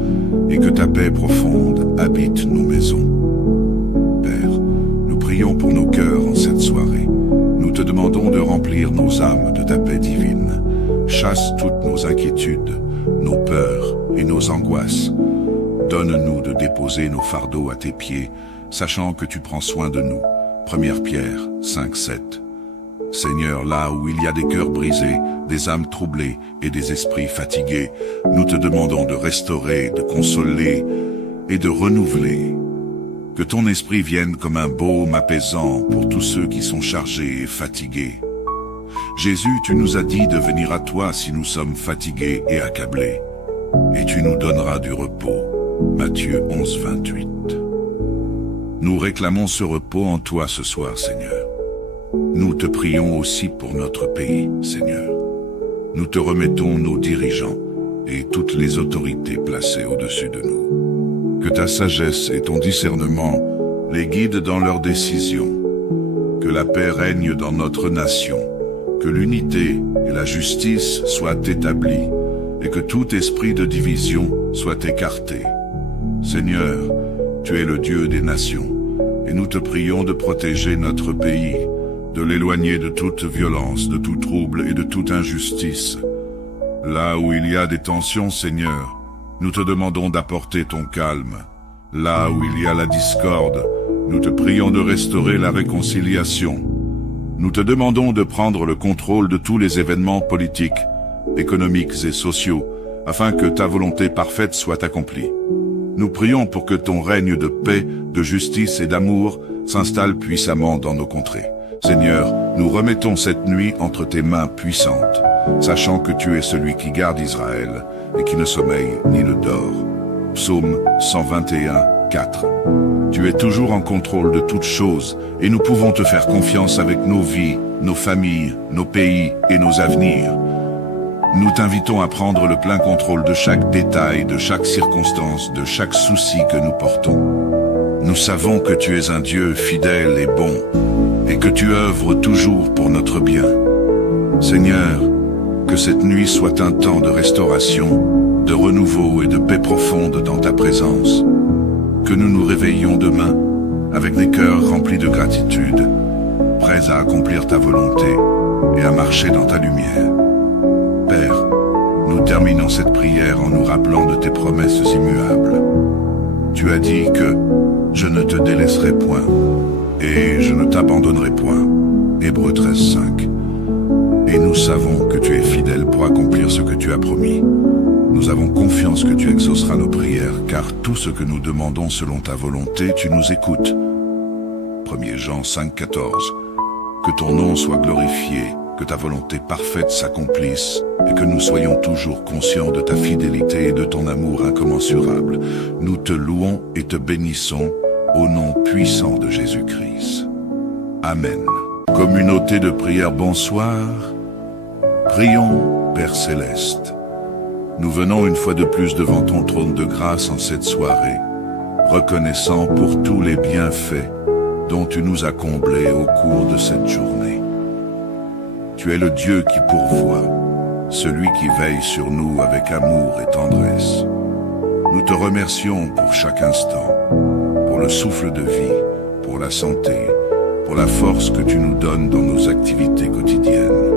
et que ta paix profonde habite nos maisons. Père, nous prions pour nos cœurs en cette soirée. Nous te demandons de remplir nos âmes de ta paix divine. Chasse toutes nos inquiétudes, nos peurs et nos angoisses. Donne-nous de déposer nos fardeaux à tes pieds sachant que tu prends soin de nous. 1 Pierre 5, 7. Seigneur, là où il y a des cœurs brisés, des âmes troublées et des esprits fatigués, nous te demandons de restaurer, de consoler et de renouveler. Que ton esprit vienne comme un baume apaisant pour tous ceux qui sont chargés et fatigués. Jésus, tu nous as dit de venir à toi si nous sommes fatigués et accablés, et tu nous donneras du repos. Matthieu 11, 28. Nous réclamons ce repos en toi ce soir, Seigneur. Nous te prions aussi pour notre pays, Seigneur. Nous te remettons nos dirigeants et toutes les autorités placées au-dessus de nous. Que ta sagesse et ton discernement les guident dans leurs décisions. Que la paix règne dans notre nation. Que l'unité et la justice soient établies et que tout esprit de division soit écarté. Seigneur, tu es le Dieu des nations et nous te prions de protéger notre pays, de l'éloigner de toute violence, de tout trouble et de toute injustice. Là où il y a des tensions, Seigneur, nous te demandons d'apporter ton calme. Là où il y a la discorde, nous te prions de restaurer la réconciliation. Nous te demandons de prendre le contrôle de tous les événements politiques, économiques et sociaux, afin que ta volonté parfaite soit accomplie. Nous prions pour que ton règne de paix, de justice et d'amour s'installe puissamment dans nos contrées. Seigneur, nous remettons cette nuit entre tes mains puissantes, sachant que tu es celui qui garde Israël et qui ne sommeille ni ne dort. Psaume 121, 4. Tu es toujours en contrôle de toutes choses et nous pouvons te faire confiance avec nos vies, nos familles, nos pays et nos avenirs. Nous t'invitons à prendre le plein contrôle de chaque détail, de chaque circonstance, de chaque souci que nous portons. Nous savons que tu es un Dieu fidèle et bon, et que tu œuvres toujours pour notre bien. Seigneur, que cette nuit soit un temps de restauration, de renouveau et de paix profonde dans ta présence. Que nous nous réveillions demain avec des cœurs remplis de gratitude, prêts à accomplir ta volonté et à marcher dans ta lumière. Père, nous terminons cette prière en nous rappelant de tes promesses immuables. Tu as dit que « Je ne te délaisserai point et je ne t'abandonnerai point » Hébreux 13, 5. Et nous savons que tu es fidèle pour accomplir ce que tu as promis. Nous avons confiance que tu exauceras nos prières, car tout ce que nous demandons selon ta volonté, tu nous écoutes. 1 Jean 5, 14. Que ton nom soit glorifié, que ta volonté parfaite s'accomplisse, et que nous soyons toujours conscients de ta fidélité et de ton amour incommensurable. Nous te louons et te bénissons au nom puissant de Jésus-Christ. Amen. Communauté de prière, bonsoir. Prions, Père Céleste. Nous venons une fois de plus devant ton trône de grâce en cette soirée, reconnaissant pour tous les bienfaits dont tu nous as comblés au cours de cette journée. Tu es le Dieu qui pourvoit, celui qui veille sur nous avec amour et tendresse. Nous te remercions pour chaque instant, pour le souffle de vie, pour la santé, pour la force que tu nous donnes dans nos activités quotidiennes.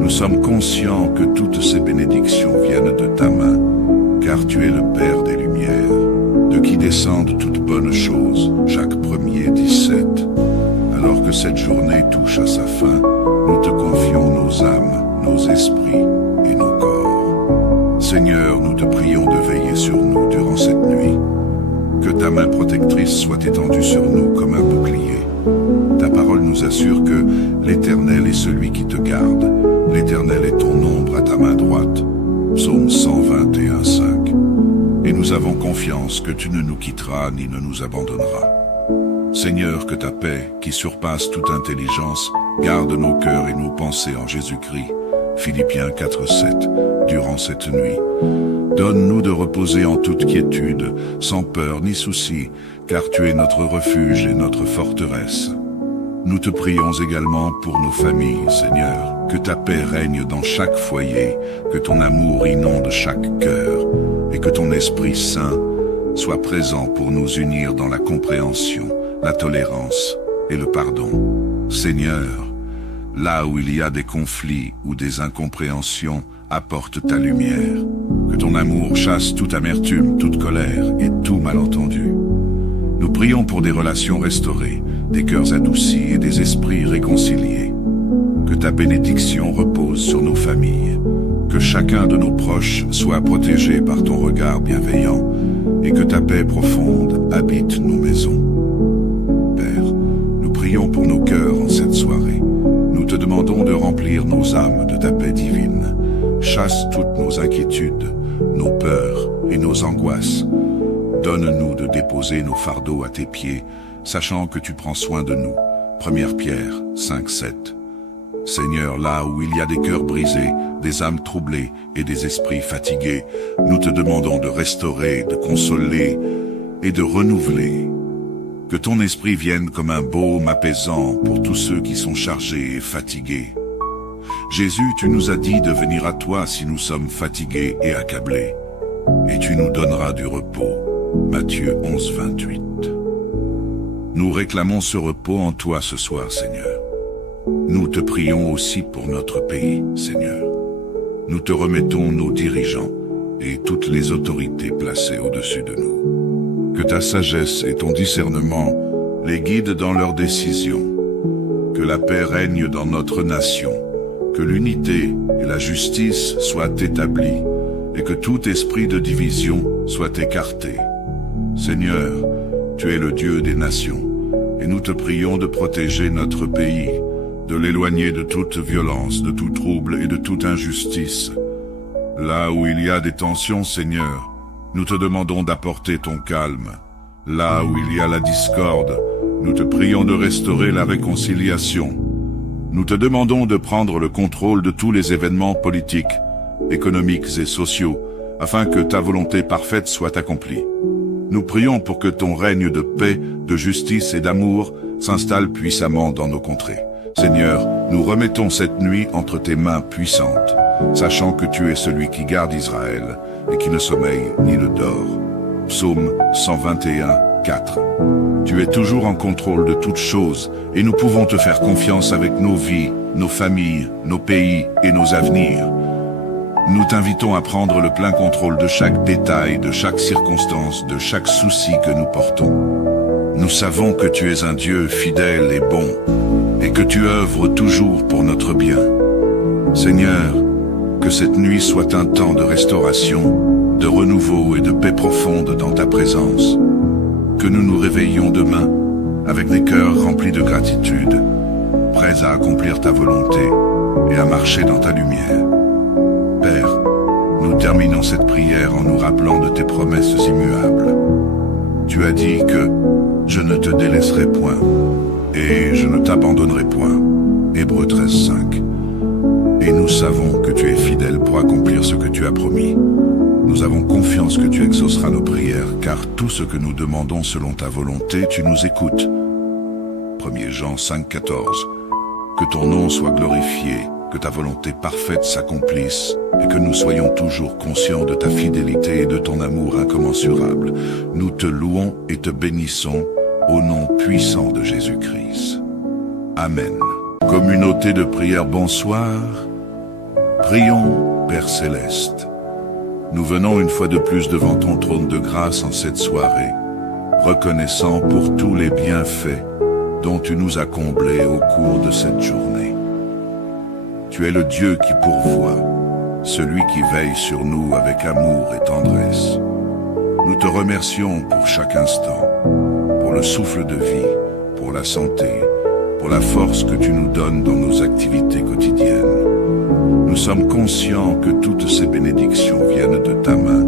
Nous sommes conscients que toutes ces bénédictions viennent de ta main, car tu es le Père des Lumières, de qui descendent toutes bonnes choses. Jacques 1er, 17. Alors que cette journée touche à sa fin, nous te confions nos âmes, nos esprits et nos corps. Seigneur, nous te prions de veiller sur nous durant cette nuit. Que ta main protectrice soit étendue sur nous comme un bouclier. Ta parole nous assure que l'Éternel est celui qui te garde. L'Éternel est ton ombre à ta main droite. Psaume 121, 5. Et nous avons confiance que tu ne nous quitteras ni ne nous abandonneras. Seigneur, que ta paix, qui surpasse toute intelligence, garde nos cœurs et nos pensées en Jésus-Christ. Philippiens 4, 7. Durant cette nuit, donne-nous de reposer en toute quiétude, sans peur ni souci, car tu es notre refuge et notre forteresse. Nous te prions également pour nos familles, Seigneur, que ta paix règne dans chaque foyer, que ton amour inonde chaque cœur, et que ton Esprit Saint soit présent pour nous unir dans la compréhension, la tolérance et le pardon. Seigneur, là où il y a des conflits ou des incompréhensions, apporte ta lumière. Que ton amour chasse toute amertume, toute colère et tout malentendu. Nous prions pour des relations restaurées, des cœurs adoucis et des esprits réconciliés. Que ta bénédiction repose sur nos familles, que chacun de nos proches soit protégé par ton regard bienveillant et que ta paix profonde habite nos maisons. Père, nous prions pour nos cœurs en cette soirée. Nous te demandons de remplir nos âmes de ta paix divine. Chasse toutes nos inquiétudes, nos peurs et nos angoisses. Donne-nous de déposer nos fardeaux à tes pieds, sachant que tu prends soin de nous. 1 Pierre 5:7. Seigneur, là où il y a des cœurs brisés, des âmes troublées et des esprits fatigués, nous te demandons de restaurer, de consoler et de renouveler. Que ton esprit vienne comme un baume apaisant pour tous ceux qui sont chargés et fatigués. Jésus, tu nous as dit de venir à toi si nous sommes fatigués et accablés, et tu nous donneras du repos. Matthieu 11:28. Nous réclamons ce repos en toi ce soir, Seigneur. Nous te prions aussi pour notre pays, Seigneur. Nous te remettons nos dirigeants et toutes les autorités placées au-dessus de nous. Que ta sagesse et ton discernement les guident dans leurs décisions. Que la paix règne dans notre nation. Que l'unité et la justice soient établies et que tout esprit de division soit écarté. Seigneur, tu es le Dieu des nations et nous te prions de protéger notre pays, de l'éloigner de toute violence, de tout trouble et de toute injustice. Là où il y a des tensions, Seigneur, nous te demandons d'apporter ton calme. Là où il y a la discorde, nous te prions de restaurer la réconciliation. Nous te demandons de prendre le contrôle de tous les événements politiques, économiques et sociaux, afin que ta volonté parfaite soit accomplie. Nous prions pour que ton règne de paix, de justice et d'amour s'installe puissamment dans nos contrées. Seigneur, nous remettons cette nuit entre tes mains puissantes, sachant que tu es celui qui garde Israël et qui ne sommeille ni ne dort. Psaume 121:4. Tu es toujours en contrôle de toutes choses et nous pouvons te faire confiance avec nos vies, nos familles, nos pays et nos avenirs. Nous t'invitons à prendre le plein contrôle de chaque détail, de chaque circonstance, de chaque souci que nous portons. Nous savons que tu es un Dieu fidèle et bon, et que tu œuvres toujours pour notre bien. Seigneur, que cette nuit soit un temps de restauration, de renouveau et de paix profonde dans ta présence. Que nous nous réveillions demain avec des cœurs remplis de gratitude, prêts à accomplir ta volonté et à marcher dans ta lumière. Père, nous terminons cette prière en nous rappelant de tes promesses immuables. Tu as dit que « Je ne te délaisserai point et je ne t'abandonnerai point » Hébreux 13:5. Et nous savons que tu es fidèle pour accomplir ce que tu as promis. Nous avons confiance que tu exauceras nos prières, car tout ce que nous demandons selon ta volonté, tu nous écoutes. 1 Jean 5:14. Que ton nom soit glorifié, que ta volonté parfaite s'accomplisse, et que nous soyons toujours conscients de ta fidélité et de ton amour incommensurable. Nous te louons et te bénissons au nom puissant de Jésus-Christ. Amen. Communauté de prière, bonsoir. Prions, Père Céleste. Nous venons une fois de plus devant ton trône de grâce en cette soirée, reconnaissant pour tous les bienfaits dont tu nous as comblés au cours de cette journée. Tu es le Dieu qui pourvoit, celui qui veille sur nous avec amour et tendresse. Nous te remercions pour chaque instant, pour le souffle de vie, pour la santé, pour la force que tu nous donnes dans nos activités quotidiennes. Nous sommes conscients que toutes ces bénédictions viennent de ta main,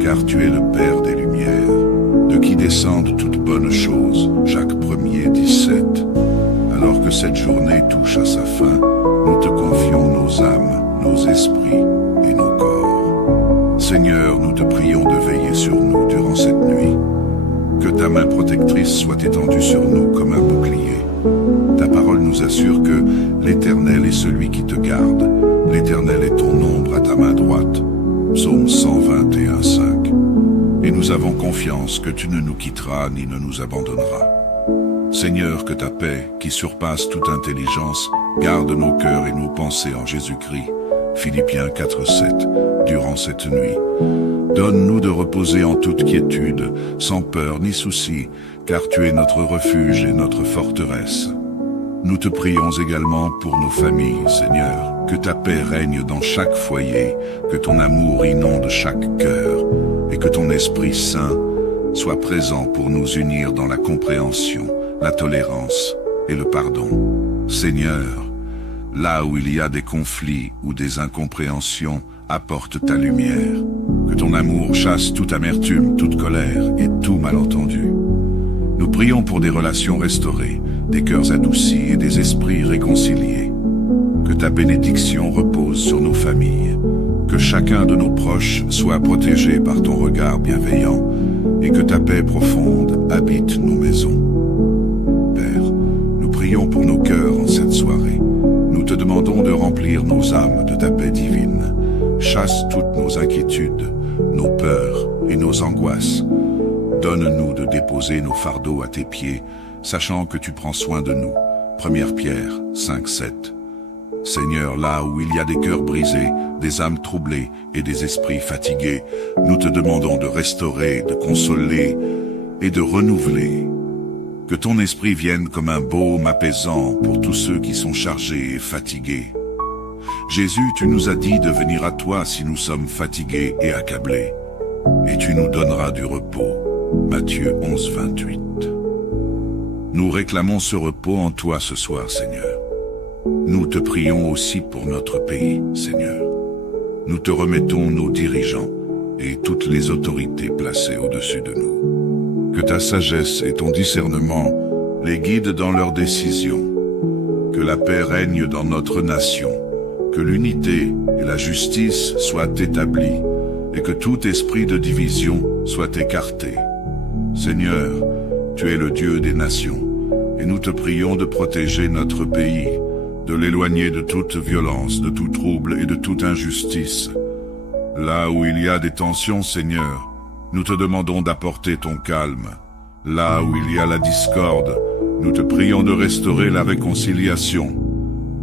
car tu es le Père des Lumières, de qui descendent toutes bonnes choses. Jacques 1:17. Alors que cette journée touche à sa fin, nous te confions nos âmes, nos esprits et nos corps. Seigneur, nous te prions de veiller sur nous durant cette nuit. Que ta main protectrice soit étendue sur nous comme un bouclier. Ta parole nous assure que l'Éternel est celui qui te garde. L'Éternel est ton ombre à ta main droite. Psaume 121:5. Et nous avons confiance que tu ne nous quitteras ni ne nous abandonneras. Seigneur, que ta paix, qui surpasse toute intelligence, garde nos cœurs et nos pensées en Jésus-Christ, Philippiens 4:7, durant cette nuit. Donne-nous de reposer en toute quiétude, sans peur ni souci, car tu es notre refuge et notre forteresse. Nous te prions également pour nos familles, Seigneur, que ta paix règne dans chaque foyer, que ton amour inonde chaque cœur, et que ton Esprit Saint soit présent pour nous unir dans la compréhension, la tolérance et le pardon. Seigneur, là où il y a des conflits ou des incompréhensions, apporte ta lumière. Que ton amour chasse toute amertume, toute colère et tout malentendu. Nous prions pour des relations restaurées, des cœurs adoucis et des esprits réconciliés. Que ta bénédiction repose sur nos familles. Que chacun de nos proches soit protégé par ton regard bienveillant et que ta paix profonde habite nos maisons. Père, nous prions pour nos cœurs en cette soirée. Nous te demandons de remplir nos âmes de ta paix divine. Chasse toutes nos inquiétudes, nos peurs et nos angoisses. Donne-nous de déposer nos fardeaux à tes pieds, sachant que tu prends soin de nous. 1 Pierre 5:7. Seigneur, là où il y a des cœurs brisés, des âmes troublées et des esprits fatigués, nous te demandons de restaurer, de consoler et de renouveler. Que ton esprit vienne comme un baume apaisant pour tous ceux qui sont chargés et fatigués. Jésus, tu nous as dit de venir à toi si nous sommes fatigués et accablés, et tu nous donneras du repos. Matthieu 11:28. Nous réclamons ce repos en toi ce soir, Seigneur. Nous te prions aussi pour notre pays, Seigneur. Nous te remettons nos dirigeants et toutes les autorités placées au-dessus de nous. Que ta sagesse et ton discernement les guident dans leurs décisions. Que la paix règne dans notre nation. Que l'unité et la justice soient établies et que tout esprit de division soit écarté. Seigneur, tu es le Dieu des nations et nous te prions de protéger notre pays, de l'éloigner de toute violence, de tout trouble et de toute injustice. Là où il y a des tensions, Seigneur, nous te demandons d'apporter ton calme. Là où il y a la discorde, nous te prions de restaurer la réconciliation.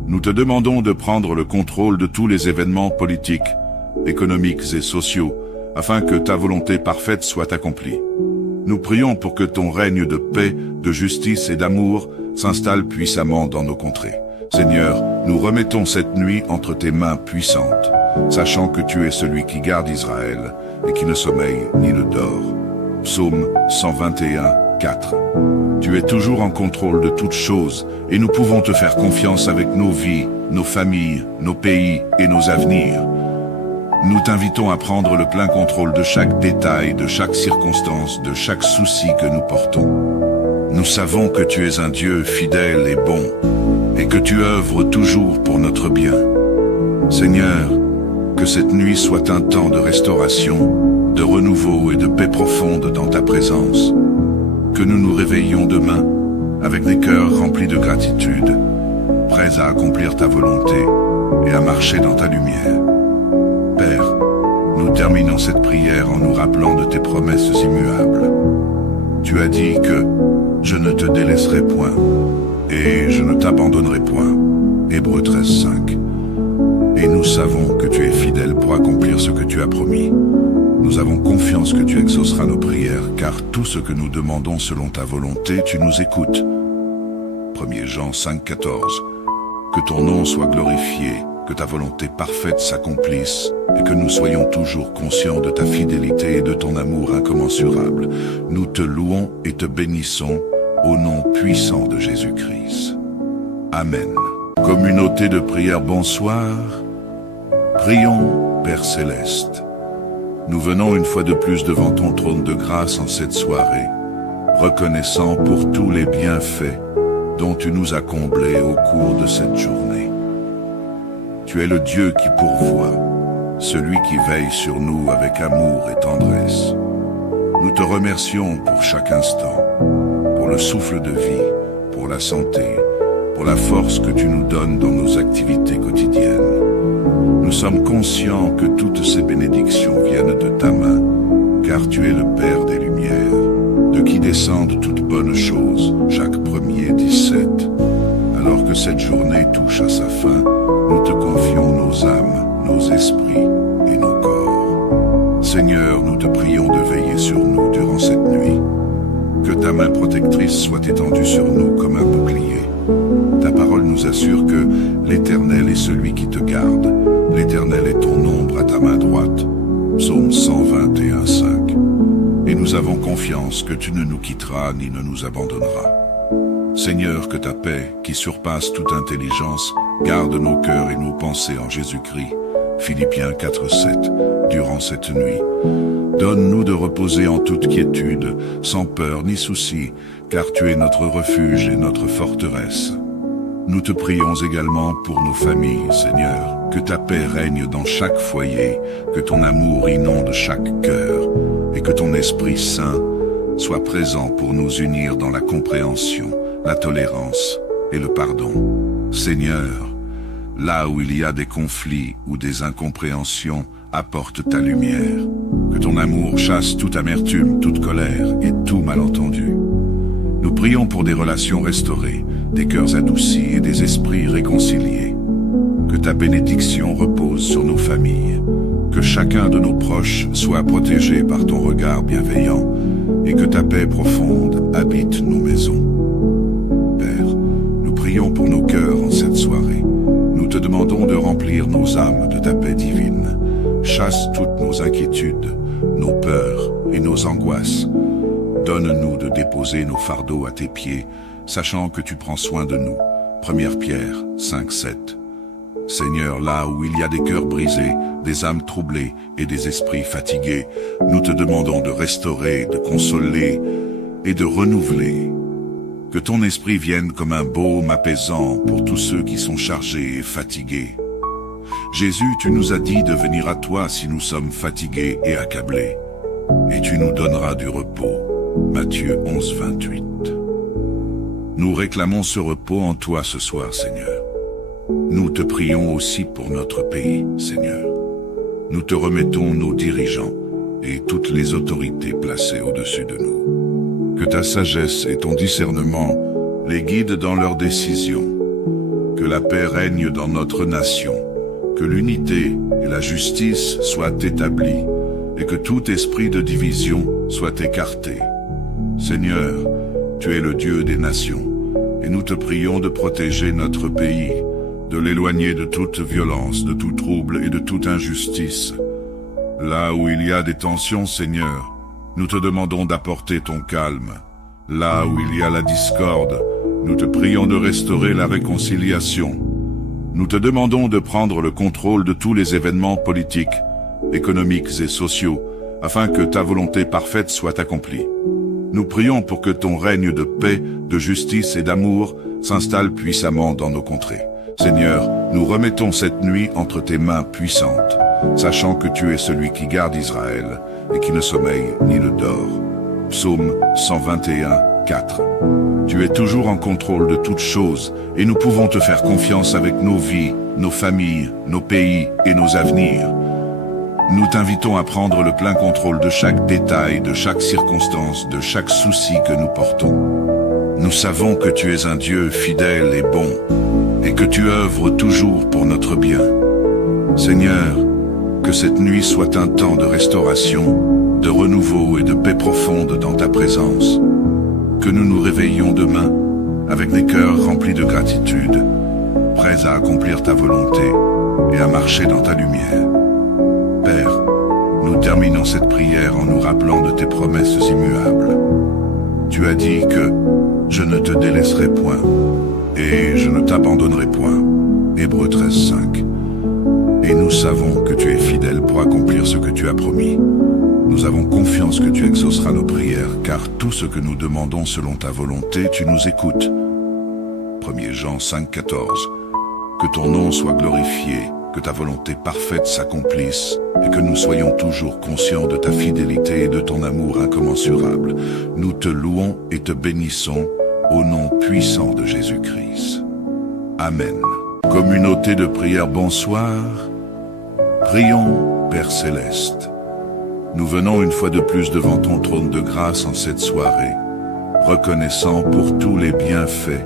Nous te demandons de prendre le contrôle de tous les événements politiques, économiques et sociaux, afin que ta volonté parfaite soit accomplie. Nous prions pour que ton règne de paix, de justice et d'amour s'installe puissamment dans nos contrées. Seigneur, nous remettons cette nuit entre tes mains puissantes, sachant que tu es celui qui garde Israël et qui ne sommeille ni ne dort. Psaume 121:4. Tu es toujours en contrôle de toutes choses et nous pouvons te faire confiance avec nos vies, nos familles, nos pays et nos avenirs. Nous t'invitons à prendre le plein contrôle de chaque détail, de chaque circonstance, de chaque souci que nous portons. Nous savons que tu es un Dieu fidèle et bon, et que tu œuvres toujours pour notre bien. Seigneur, que cette nuit soit un temps de restauration, de renouveau et de paix profonde dans ta présence. Que nous nous réveillions demain avec des cœurs remplis de gratitude, prêts à accomplir ta volonté et à marcher dans ta lumière. Père, nous terminons cette prière en nous rappelant de tes promesses immuables. Tu as dit que « Je ne te délaisserai point et je ne t'abandonnerai point » Hébreux 13:5. Et nous savons que tu es fidèle pour accomplir ce que tu as promis. Nous avons confiance que tu exauceras nos prières, car tout ce que nous demandons selon ta volonté, tu nous écoutes. 1 Jean 5:14. Que ton nom soit glorifié, que ta volonté parfaite s'accomplisse, et que nous soyons toujours conscients de ta fidélité et de ton amour incommensurable. Nous te louons et te bénissons au nom puissant de Jésus-Christ. Amen. Communauté de prière, bonsoir. Prions, Père Céleste. Nous venons une fois de plus devant ton trône de grâce en cette soirée, reconnaissant pour tous les bienfaits dont tu nous as comblés au cours de cette journée. Tu es le Dieu qui pourvoit, celui qui veille sur nous avec amour et tendresse. Nous te remercions pour chaque instant, pour le souffle de vie, pour la santé, pour la force que tu nous donnes dans nos activités quotidiennes. Nous sommes conscients que toutes ces bénédictions viennent de ta main, car tu es le Père des Lumières, de qui descendent toutes bonnes choses, Jacques 1er:17. Alors que cette journée touche à sa fin, nous te confions nos âmes, nos esprits et nos corps. Seigneur, nous te prions de veiller sur nous durant cette nuit. Que ta main protectrice soit étendue sur nous comme un bouclier. Ta parole nous assure que l'Éternel est celui qui te garde. L'Éternel est ton ombre à ta main droite. Psaume 121, 5. Et nous avons confiance que tu ne nous quitteras ni ne nous abandonneras. Seigneur, que ta paix, qui surpasse toute intelligence, garde nos cœurs et nos pensées en Jésus-Christ. Philippiens 4, 7. Durant cette nuit, donne-nous de reposer en toute quiétude, sans peur ni souci, car tu es notre refuge et notre forteresse. Nous te prions également pour nos familles, Seigneur, que ta paix règne dans chaque foyer, que ton amour inonde chaque cœur, et que ton Esprit Saint soit présent pour nous unir dans la compréhension, la tolérance et le pardon. Seigneur, là où il y a des conflits ou des incompréhensions, apporte ta lumière. Que ton amour chasse toute amertume, toute colère et tout malentendu. Nous prions pour des relations restaurées, des cœurs adoucis et des esprits réconciliés. Que ta bénédiction repose sur nos familles. Que chacun de nos proches soit protégé par ton regard bienveillant et que ta paix profonde habite nos maisons. Père, nous prions pour nos cœurs en cette soirée. Nous te demandons de remplir nos âmes de ta paix divine. Chasse toutes nos inquiétudes, nos peurs et nos angoisses. Donne-nous de déposer nos fardeaux à tes pieds, sachant que tu prends soin de nous. 1 Pierre 5, 7. Seigneur, là où il y a des cœurs brisés, des âmes troublées et des esprits fatigués, nous te demandons de restaurer, de consoler et de renouveler. Que ton esprit vienne comme un baume apaisant pour tous ceux qui sont chargés et fatigués. Jésus, tu nous as dit de venir à toi si nous sommes fatigués et accablés, et tu nous donneras du repos. Matthieu 11, 28. Nous réclamons ce repos en toi ce soir, Seigneur. Nous te prions aussi pour notre pays, Seigneur. Nous te remettons nos dirigeants et toutes les autorités placées au-dessus de nous. Que ta sagesse et ton discernement les guident dans leurs décisions. Que la paix règne dans notre nation. Que l'unité et la justice soient établies et que tout esprit de division soit écarté. Seigneur, tu es le Dieu des nations et nous te prions de protéger notre pays, de l'éloigner de toute violence, de tout trouble et de toute injustice. Là où il y a des tensions, Seigneur, nous te demandons d'apporter ton calme. Là où il y a la discorde, nous te prions de restaurer la réconciliation. Nous te demandons de prendre le contrôle de tous les événements politiques, économiques et sociaux, afin que ta volonté parfaite soit accomplie. Nous prions pour que ton règne de paix, de justice et d'amour s'installe puissamment dans nos contrées. Seigneur, nous remettons cette nuit entre tes mains puissantes, sachant que tu es celui qui garde Israël et qui ne sommeille ni ne dort. Psaume 121, 4. Tu es toujours en contrôle de toutes choses et nous pouvons te faire confiance avec nos vies, nos familles, nos pays et nos avenirs. Nous t'invitons à prendre le plein contrôle de chaque détail, de chaque circonstance, de chaque souci que nous portons. Nous savons que tu es un Dieu fidèle et bon, et que tu œuvres toujours pour notre bien. Seigneur, que cette nuit soit un temps de restauration, de renouveau et de paix profonde dans ta présence. Que nous nous réveillions demain avec des cœurs remplis de gratitude, prêts à accomplir ta volonté et à marcher dans ta lumière. Père, nous terminons cette prière en nous rappelant de tes promesses immuables. Tu as dit que « Je ne te délaisserai point et je ne t'abandonnerai point » Hébreux 13, 5. Et nous savons que tu es fidèle pour accomplir ce que tu as promis. Nous avons confiance que tu exauceras nos prières, car tout ce que nous demandons selon ta volonté, tu nous écoutes. 1 Jean 5, 14. Que ton nom soit glorifié, que ta volonté parfaite s'accomplisse, et que nous soyons toujours conscients de ta fidélité et de ton amour incommensurable. Nous te louons et te bénissons, au nom puissant de Jésus-Christ. Amen. Communauté de prière, bonsoir. Prions, Père Céleste. Nous venons une fois de plus devant ton trône de grâce en cette soirée, reconnaissant pour tous les bienfaits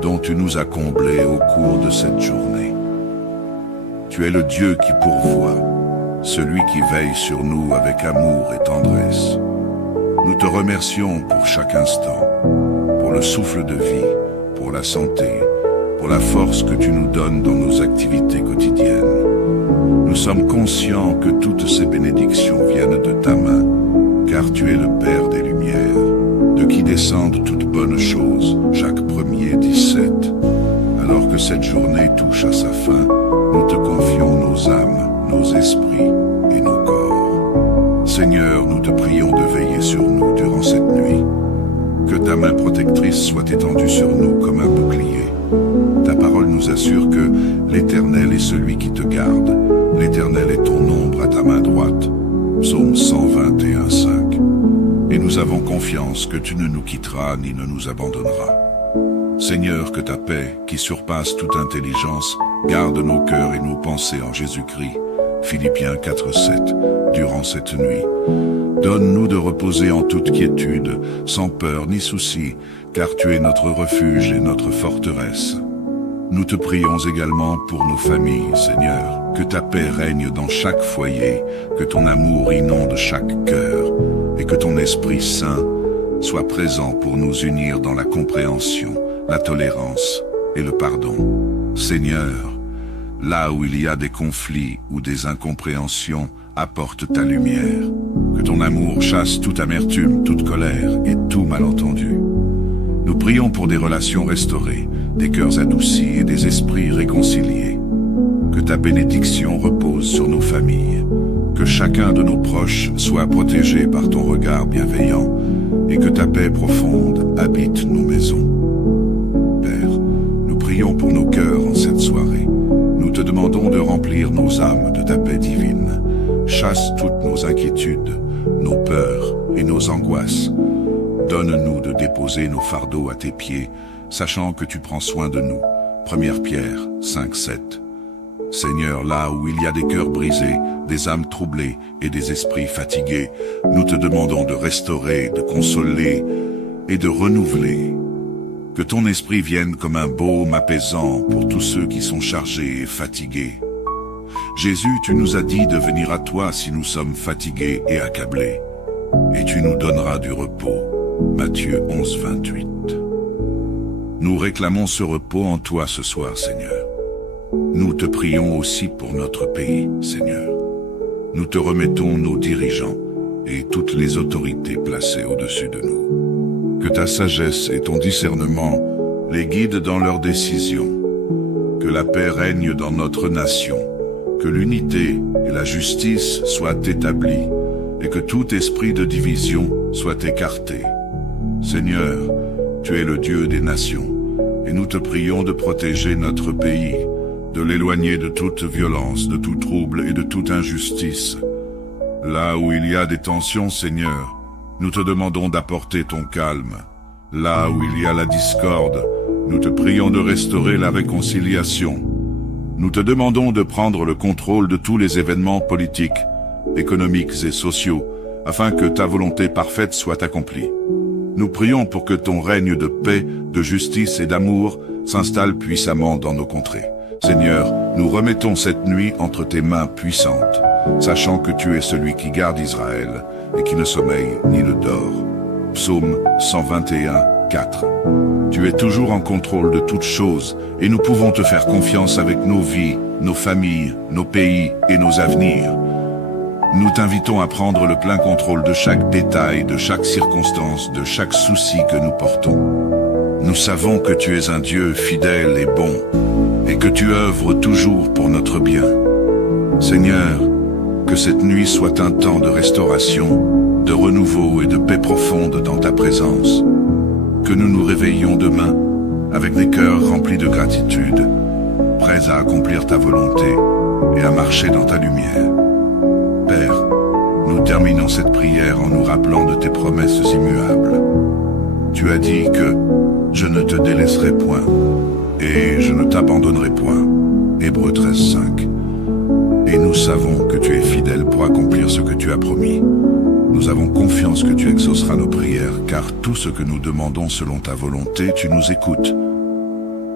dont tu nous as comblés au cours de cette journée. Tu es le Dieu qui pourvoit, celui qui veille sur nous avec amour et tendresse. Nous te remercions pour chaque instant, pour le souffle de vie, pour la santé, pour la force que tu nous donnes dans nos activités quotidiennes. Nous sommes conscients que toutes ces bénédictions viennent de ta main, car tu es le Père des Lumières, de qui descendent toutes bonnes choses. Jacques 1er 17. Alors que cette journée touche à sa fin, nous te confions nos âmes, nos esprits et nos corps. Seigneur, nous te prions de veiller sur nous durant cette nuit. Que ta main protectrice soit étendue sur nous comme un bouclier. Ta parole nous assure que l'Éternel est celui qui te garde. L'Éternel est ton ombre à ta main droite. Psaume 121:5. Et nous avons confiance que tu ne nous quitteras ni ne nous abandonneras. Seigneur, que ta paix, qui surpasse toute intelligence, garde nos cœurs et nos pensées en Jésus-Christ. Philippiens 4:7. Durant cette nuit, donne-nous de reposer en toute quiétude, sans peur ni souci, car tu es notre refuge et notre forteresse. Nous te prions également pour nos familles, Seigneur, que ta paix règne dans chaque foyer, que ton amour inonde chaque cœur, et que ton Esprit Saint soit présent pour nous unir dans la compréhension, la tolérance et le pardon. Seigneur, là où il y a des conflits ou des incompréhensions, apporte ta lumière. Que ton amour chasse toute amertume, toute colère et tout malentendu. Nous prions pour des relations restaurées, des cœurs adoucis et des esprits réconciliés. Que ta bénédiction repose sur nos familles. Que chacun de nos proches soit protégé par ton regard bienveillant et que ta paix profonde habite nos maisons. Père, nous prions pour nos cœurs en cette soirée. Nous te demandons de remplir nos âmes de ta paix divine. Chasse toutes nos inquiétudes, nos peurs et nos angoisses. Donne-nous de déposer nos fardeaux à tes pieds, sachant que tu prends soin de nous. 1 Pierre 5:7. Seigneur, là où il y a des cœurs brisés, des âmes troublées et des esprits fatigués, nous te demandons de restaurer, de consoler et de renouveler. Que ton esprit vienne comme un baume apaisant pour tous ceux qui sont chargés et fatigués. Jésus, tu nous as dit de venir à toi si nous sommes fatigués et accablés, et tu nous donneras du repos. Matthieu 11:28. Nous réclamons ce repos en toi ce soir, Seigneur. Nous te prions aussi pour notre pays, Seigneur. Nous te remettons nos dirigeants et toutes les autorités placées au-dessus de nous. Que ta sagesse et ton discernement les guident dans leurs décisions. Que la paix règne dans notre nation. Que l'unité et la justice soient établies et que tout esprit de division soit écarté. Seigneur, tu es le Dieu des nations et nous te prions de protéger notre pays, de l'éloigner de toute violence, de tout trouble et de toute injustice. Là où il y a des tensions, Seigneur, nous te demandons d'apporter ton calme. Là où il y a la discorde, nous te prions de restaurer la réconciliation. Nous te demandons de prendre le contrôle de tous les événements politiques, économiques et sociaux, afin que ta volonté parfaite soit accomplie. Nous prions pour que ton règne de paix, de justice et d'amour s'installe puissamment dans nos contrées. Seigneur, nous remettons cette nuit entre tes mains puissantes, sachant que tu es celui qui garde Israël et qui ne sommeille ni ne dort. Psaume 121:4. Tu es toujours en contrôle de toutes choses et nous pouvons te faire confiance avec nos vies, nos familles, nos pays et nos avenirs. Nous t'invitons à prendre le plein contrôle de chaque détail, de chaque circonstance, de chaque souci que nous portons. Nous savons que tu es un Dieu fidèle et bon, et que tu œuvres toujours pour notre bien. Seigneur, que cette nuit soit un temps de restauration, de renouveau et de paix profonde dans ta présence. Que nous nous réveillions demain avec des cœurs remplis de gratitude, prêts à accomplir ta volonté et à marcher dans ta lumière. Père, nous terminons cette prière en nous rappelant de tes promesses immuables. Tu as dit que « Je ne te délaisserai point et je ne t'abandonnerai point » Hébreux 13:5. Et nous savons que tu es fidèle pour accomplir ce que tu as promis. Nous avons confiance que tu exauceras nos prières, car tout ce que nous demandons selon ta volonté, tu nous écoutes.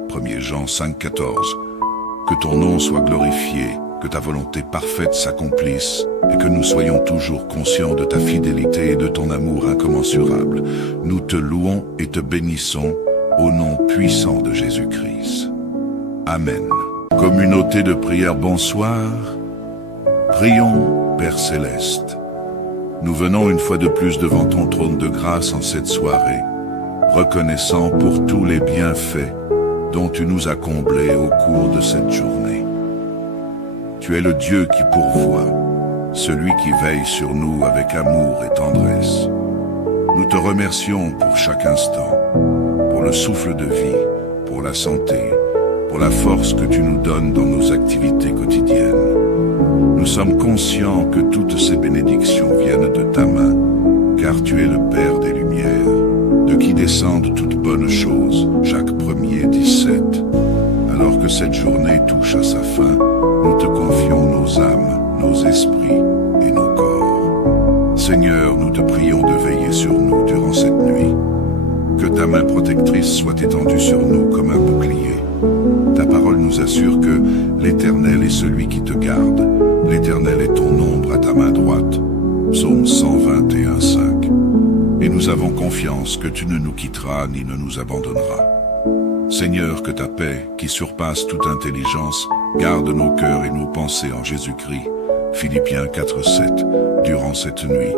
1 Jean 5:14. Que ton nom soit glorifié que ta volonté parfaite s'accomplisse et que nous soyons toujours conscients de ta fidélité et de ton amour incommensurable. Nous te louons et te bénissons au nom puissant de Jésus-Christ. Amen. Communauté de prière, bonsoir. Prions, Père Céleste. Nous venons une fois de plus devant ton trône de grâce en cette soirée, reconnaissant pour tous les bienfaits dont tu nous as comblés au cours de cette journée. Tu es le Dieu qui pourvoit, celui qui veille sur nous avec amour et tendresse. Nous te remercions pour chaque instant, pour le souffle de vie, pour la santé, pour la force que tu nous donnes dans nos activités quotidiennes. Nous sommes conscients que toutes ces bénédictions viennent de ta main, car tu es le Père des Lumières, de qui descendent toutes bonnes choses. Jacques 1er 17. Alors que cette journée touche à sa fin, nous te confions nos âmes, nos esprits et nos corps. Seigneur, nous te prions de veiller sur nous durant cette nuit. Que ta main protectrice soit étendue sur nous comme un bouclier. Ta parole nous assure que l'Éternel est celui qui te garde. L'Éternel est ton ombre à ta main droite. Psaume 121:5. Et nous avons confiance que tu ne nous quitteras ni ne nous abandonneras. Seigneur, que ta paix, qui surpasse toute intelligence, garde nos cœurs et nos pensées en Jésus-Christ. Philippiens 4:7. Durant cette nuit,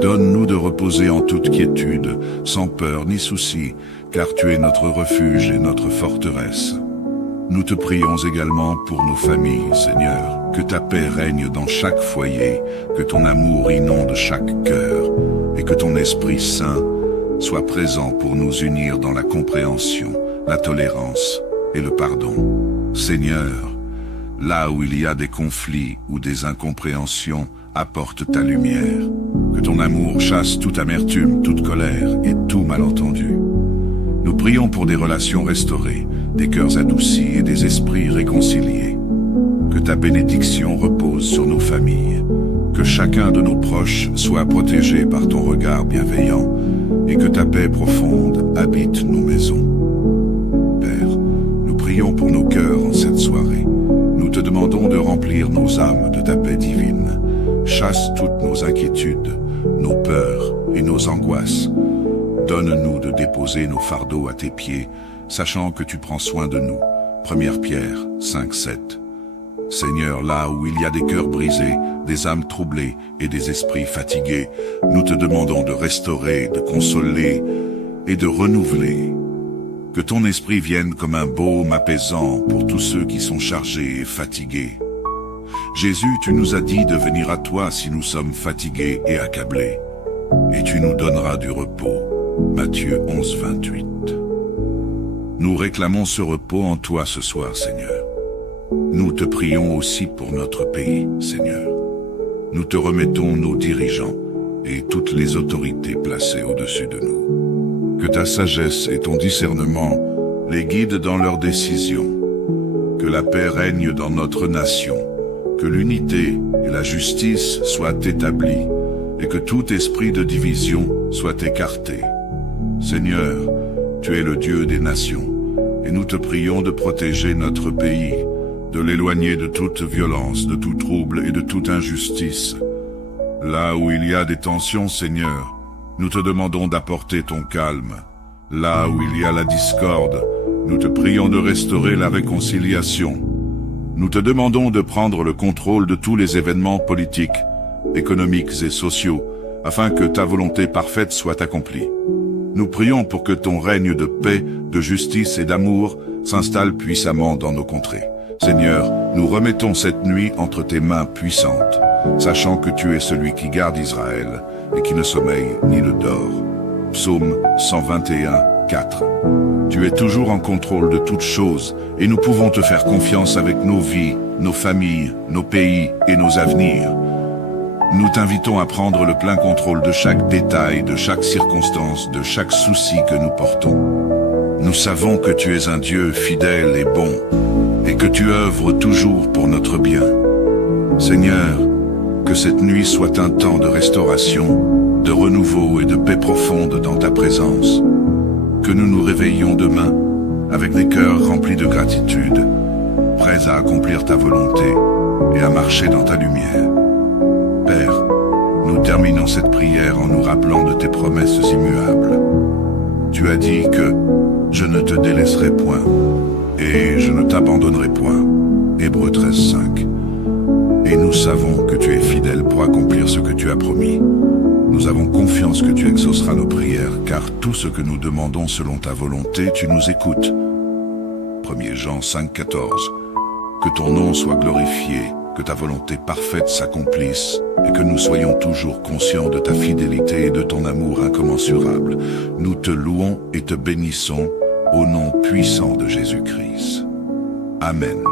donne-nous de reposer en toute quiétude, sans peur ni souci, car tu es notre refuge et notre forteresse. Nous te prions également pour nos familles, Seigneur, que ta paix règne dans chaque foyer, que ton amour inonde chaque cœur, et que ton Esprit Saint soit présent pour nous unir dans la compréhension, la tolérance et le pardon. Seigneur, là où il y a des conflits ou des incompréhensions, apporte ta lumière. Que ton amour chasse toute amertume, toute colère et tout malentendu. Nous prions pour des relations restaurées, des cœurs adoucis et des esprits réconciliés. Que ta bénédiction repose sur nos familles. Que chacun de nos proches soit protégé par ton regard bienveillant et que ta paix profonde habite nos maisons. Père, nous prions pour nos cœurs en cette soirée. Nous te demandons de remplir nos âmes de ta paix divine. Chasse toutes nos inquiétudes, nos peurs et nos angoisses. Donne-nous de déposer nos fardeaux à tes pieds, sachant que tu prends soin de nous. 1 Pierre 5:7. Seigneur, là où il y a des cœurs brisés, des âmes troublées et des esprits fatigués, nous te demandons de restaurer, de consoler et de renouveler. Que ton esprit vienne comme un baume apaisant pour tous ceux qui sont chargés et fatigués. Jésus, tu nous as dit de venir à toi si nous sommes fatigués et accablés, et tu nous donneras du repos. Matthieu 11:28. Nous réclamons ce repos en toi ce soir, Seigneur. Nous te prions aussi pour notre pays, Seigneur. Nous te remettons nos dirigeants et toutes les autorités placées au-dessus de nous. Que ta sagesse et ton discernement les guident dans leurs décisions. Que la paix règne dans notre nation. Que l'unité et la justice soient établies et que tout esprit de division soit écarté. Seigneur, tu es le Dieu des nations et nous te prions de protéger notre pays, de l'éloigner de toute violence, de tout trouble et de toute injustice. Là où il y a des tensions, Seigneur, nous te demandons d'apporter ton calme. Là où il y a la discorde, nous te prions de restaurer la réconciliation. Nous te demandons de prendre le contrôle de tous les événements politiques, économiques et sociaux, afin que ta volonté parfaite soit accomplie. Nous prions pour que ton règne de paix, de justice et d'amour s'installe puissamment dans nos contrées. Seigneur, nous remettons cette nuit entre tes mains puissantes, sachant que tu es celui qui garde Israël et qui ne sommeille ni ne dort. Psaume 121:4. Tu es toujours en contrôle de toutes choses et nous pouvons te faire confiance avec nos vies, nos familles, nos pays et nos avenirs. Nous t'invitons à prendre le plein contrôle de chaque détail, de chaque circonstance, de chaque souci que nous portons. Nous savons que tu es un Dieu fidèle et bon, et que tu œuvres toujours pour notre bien. Seigneur, que cette nuit soit un temps de restauration, de renouveau et de paix profonde dans ta présence. Que nous nous réveillions demain avec des cœurs remplis de gratitude, prêts à accomplir ta volonté, et à marcher dans ta lumière. Père, nous terminons cette prière en nous rappelant de tes promesses immuables. Tu as dit que « Je ne te délaisserai point et je ne t'abandonnerai point ». Hébreux 13:5. Et nous savons que tu es fidèle pour accomplir ce que tu as promis. Nous avons confiance que tu exauceras nos prières, car tout ce que nous demandons selon ta volonté, tu nous écoutes. 1 Jean 5,14. Que ton nom soit glorifié, que ta volonté parfaite s'accomplisse, et que nous soyons toujours conscients de ta fidélité et de ton amour incommensurable. Nous te louons et te bénissons au nom puissant de Jésus-Christ. Amen.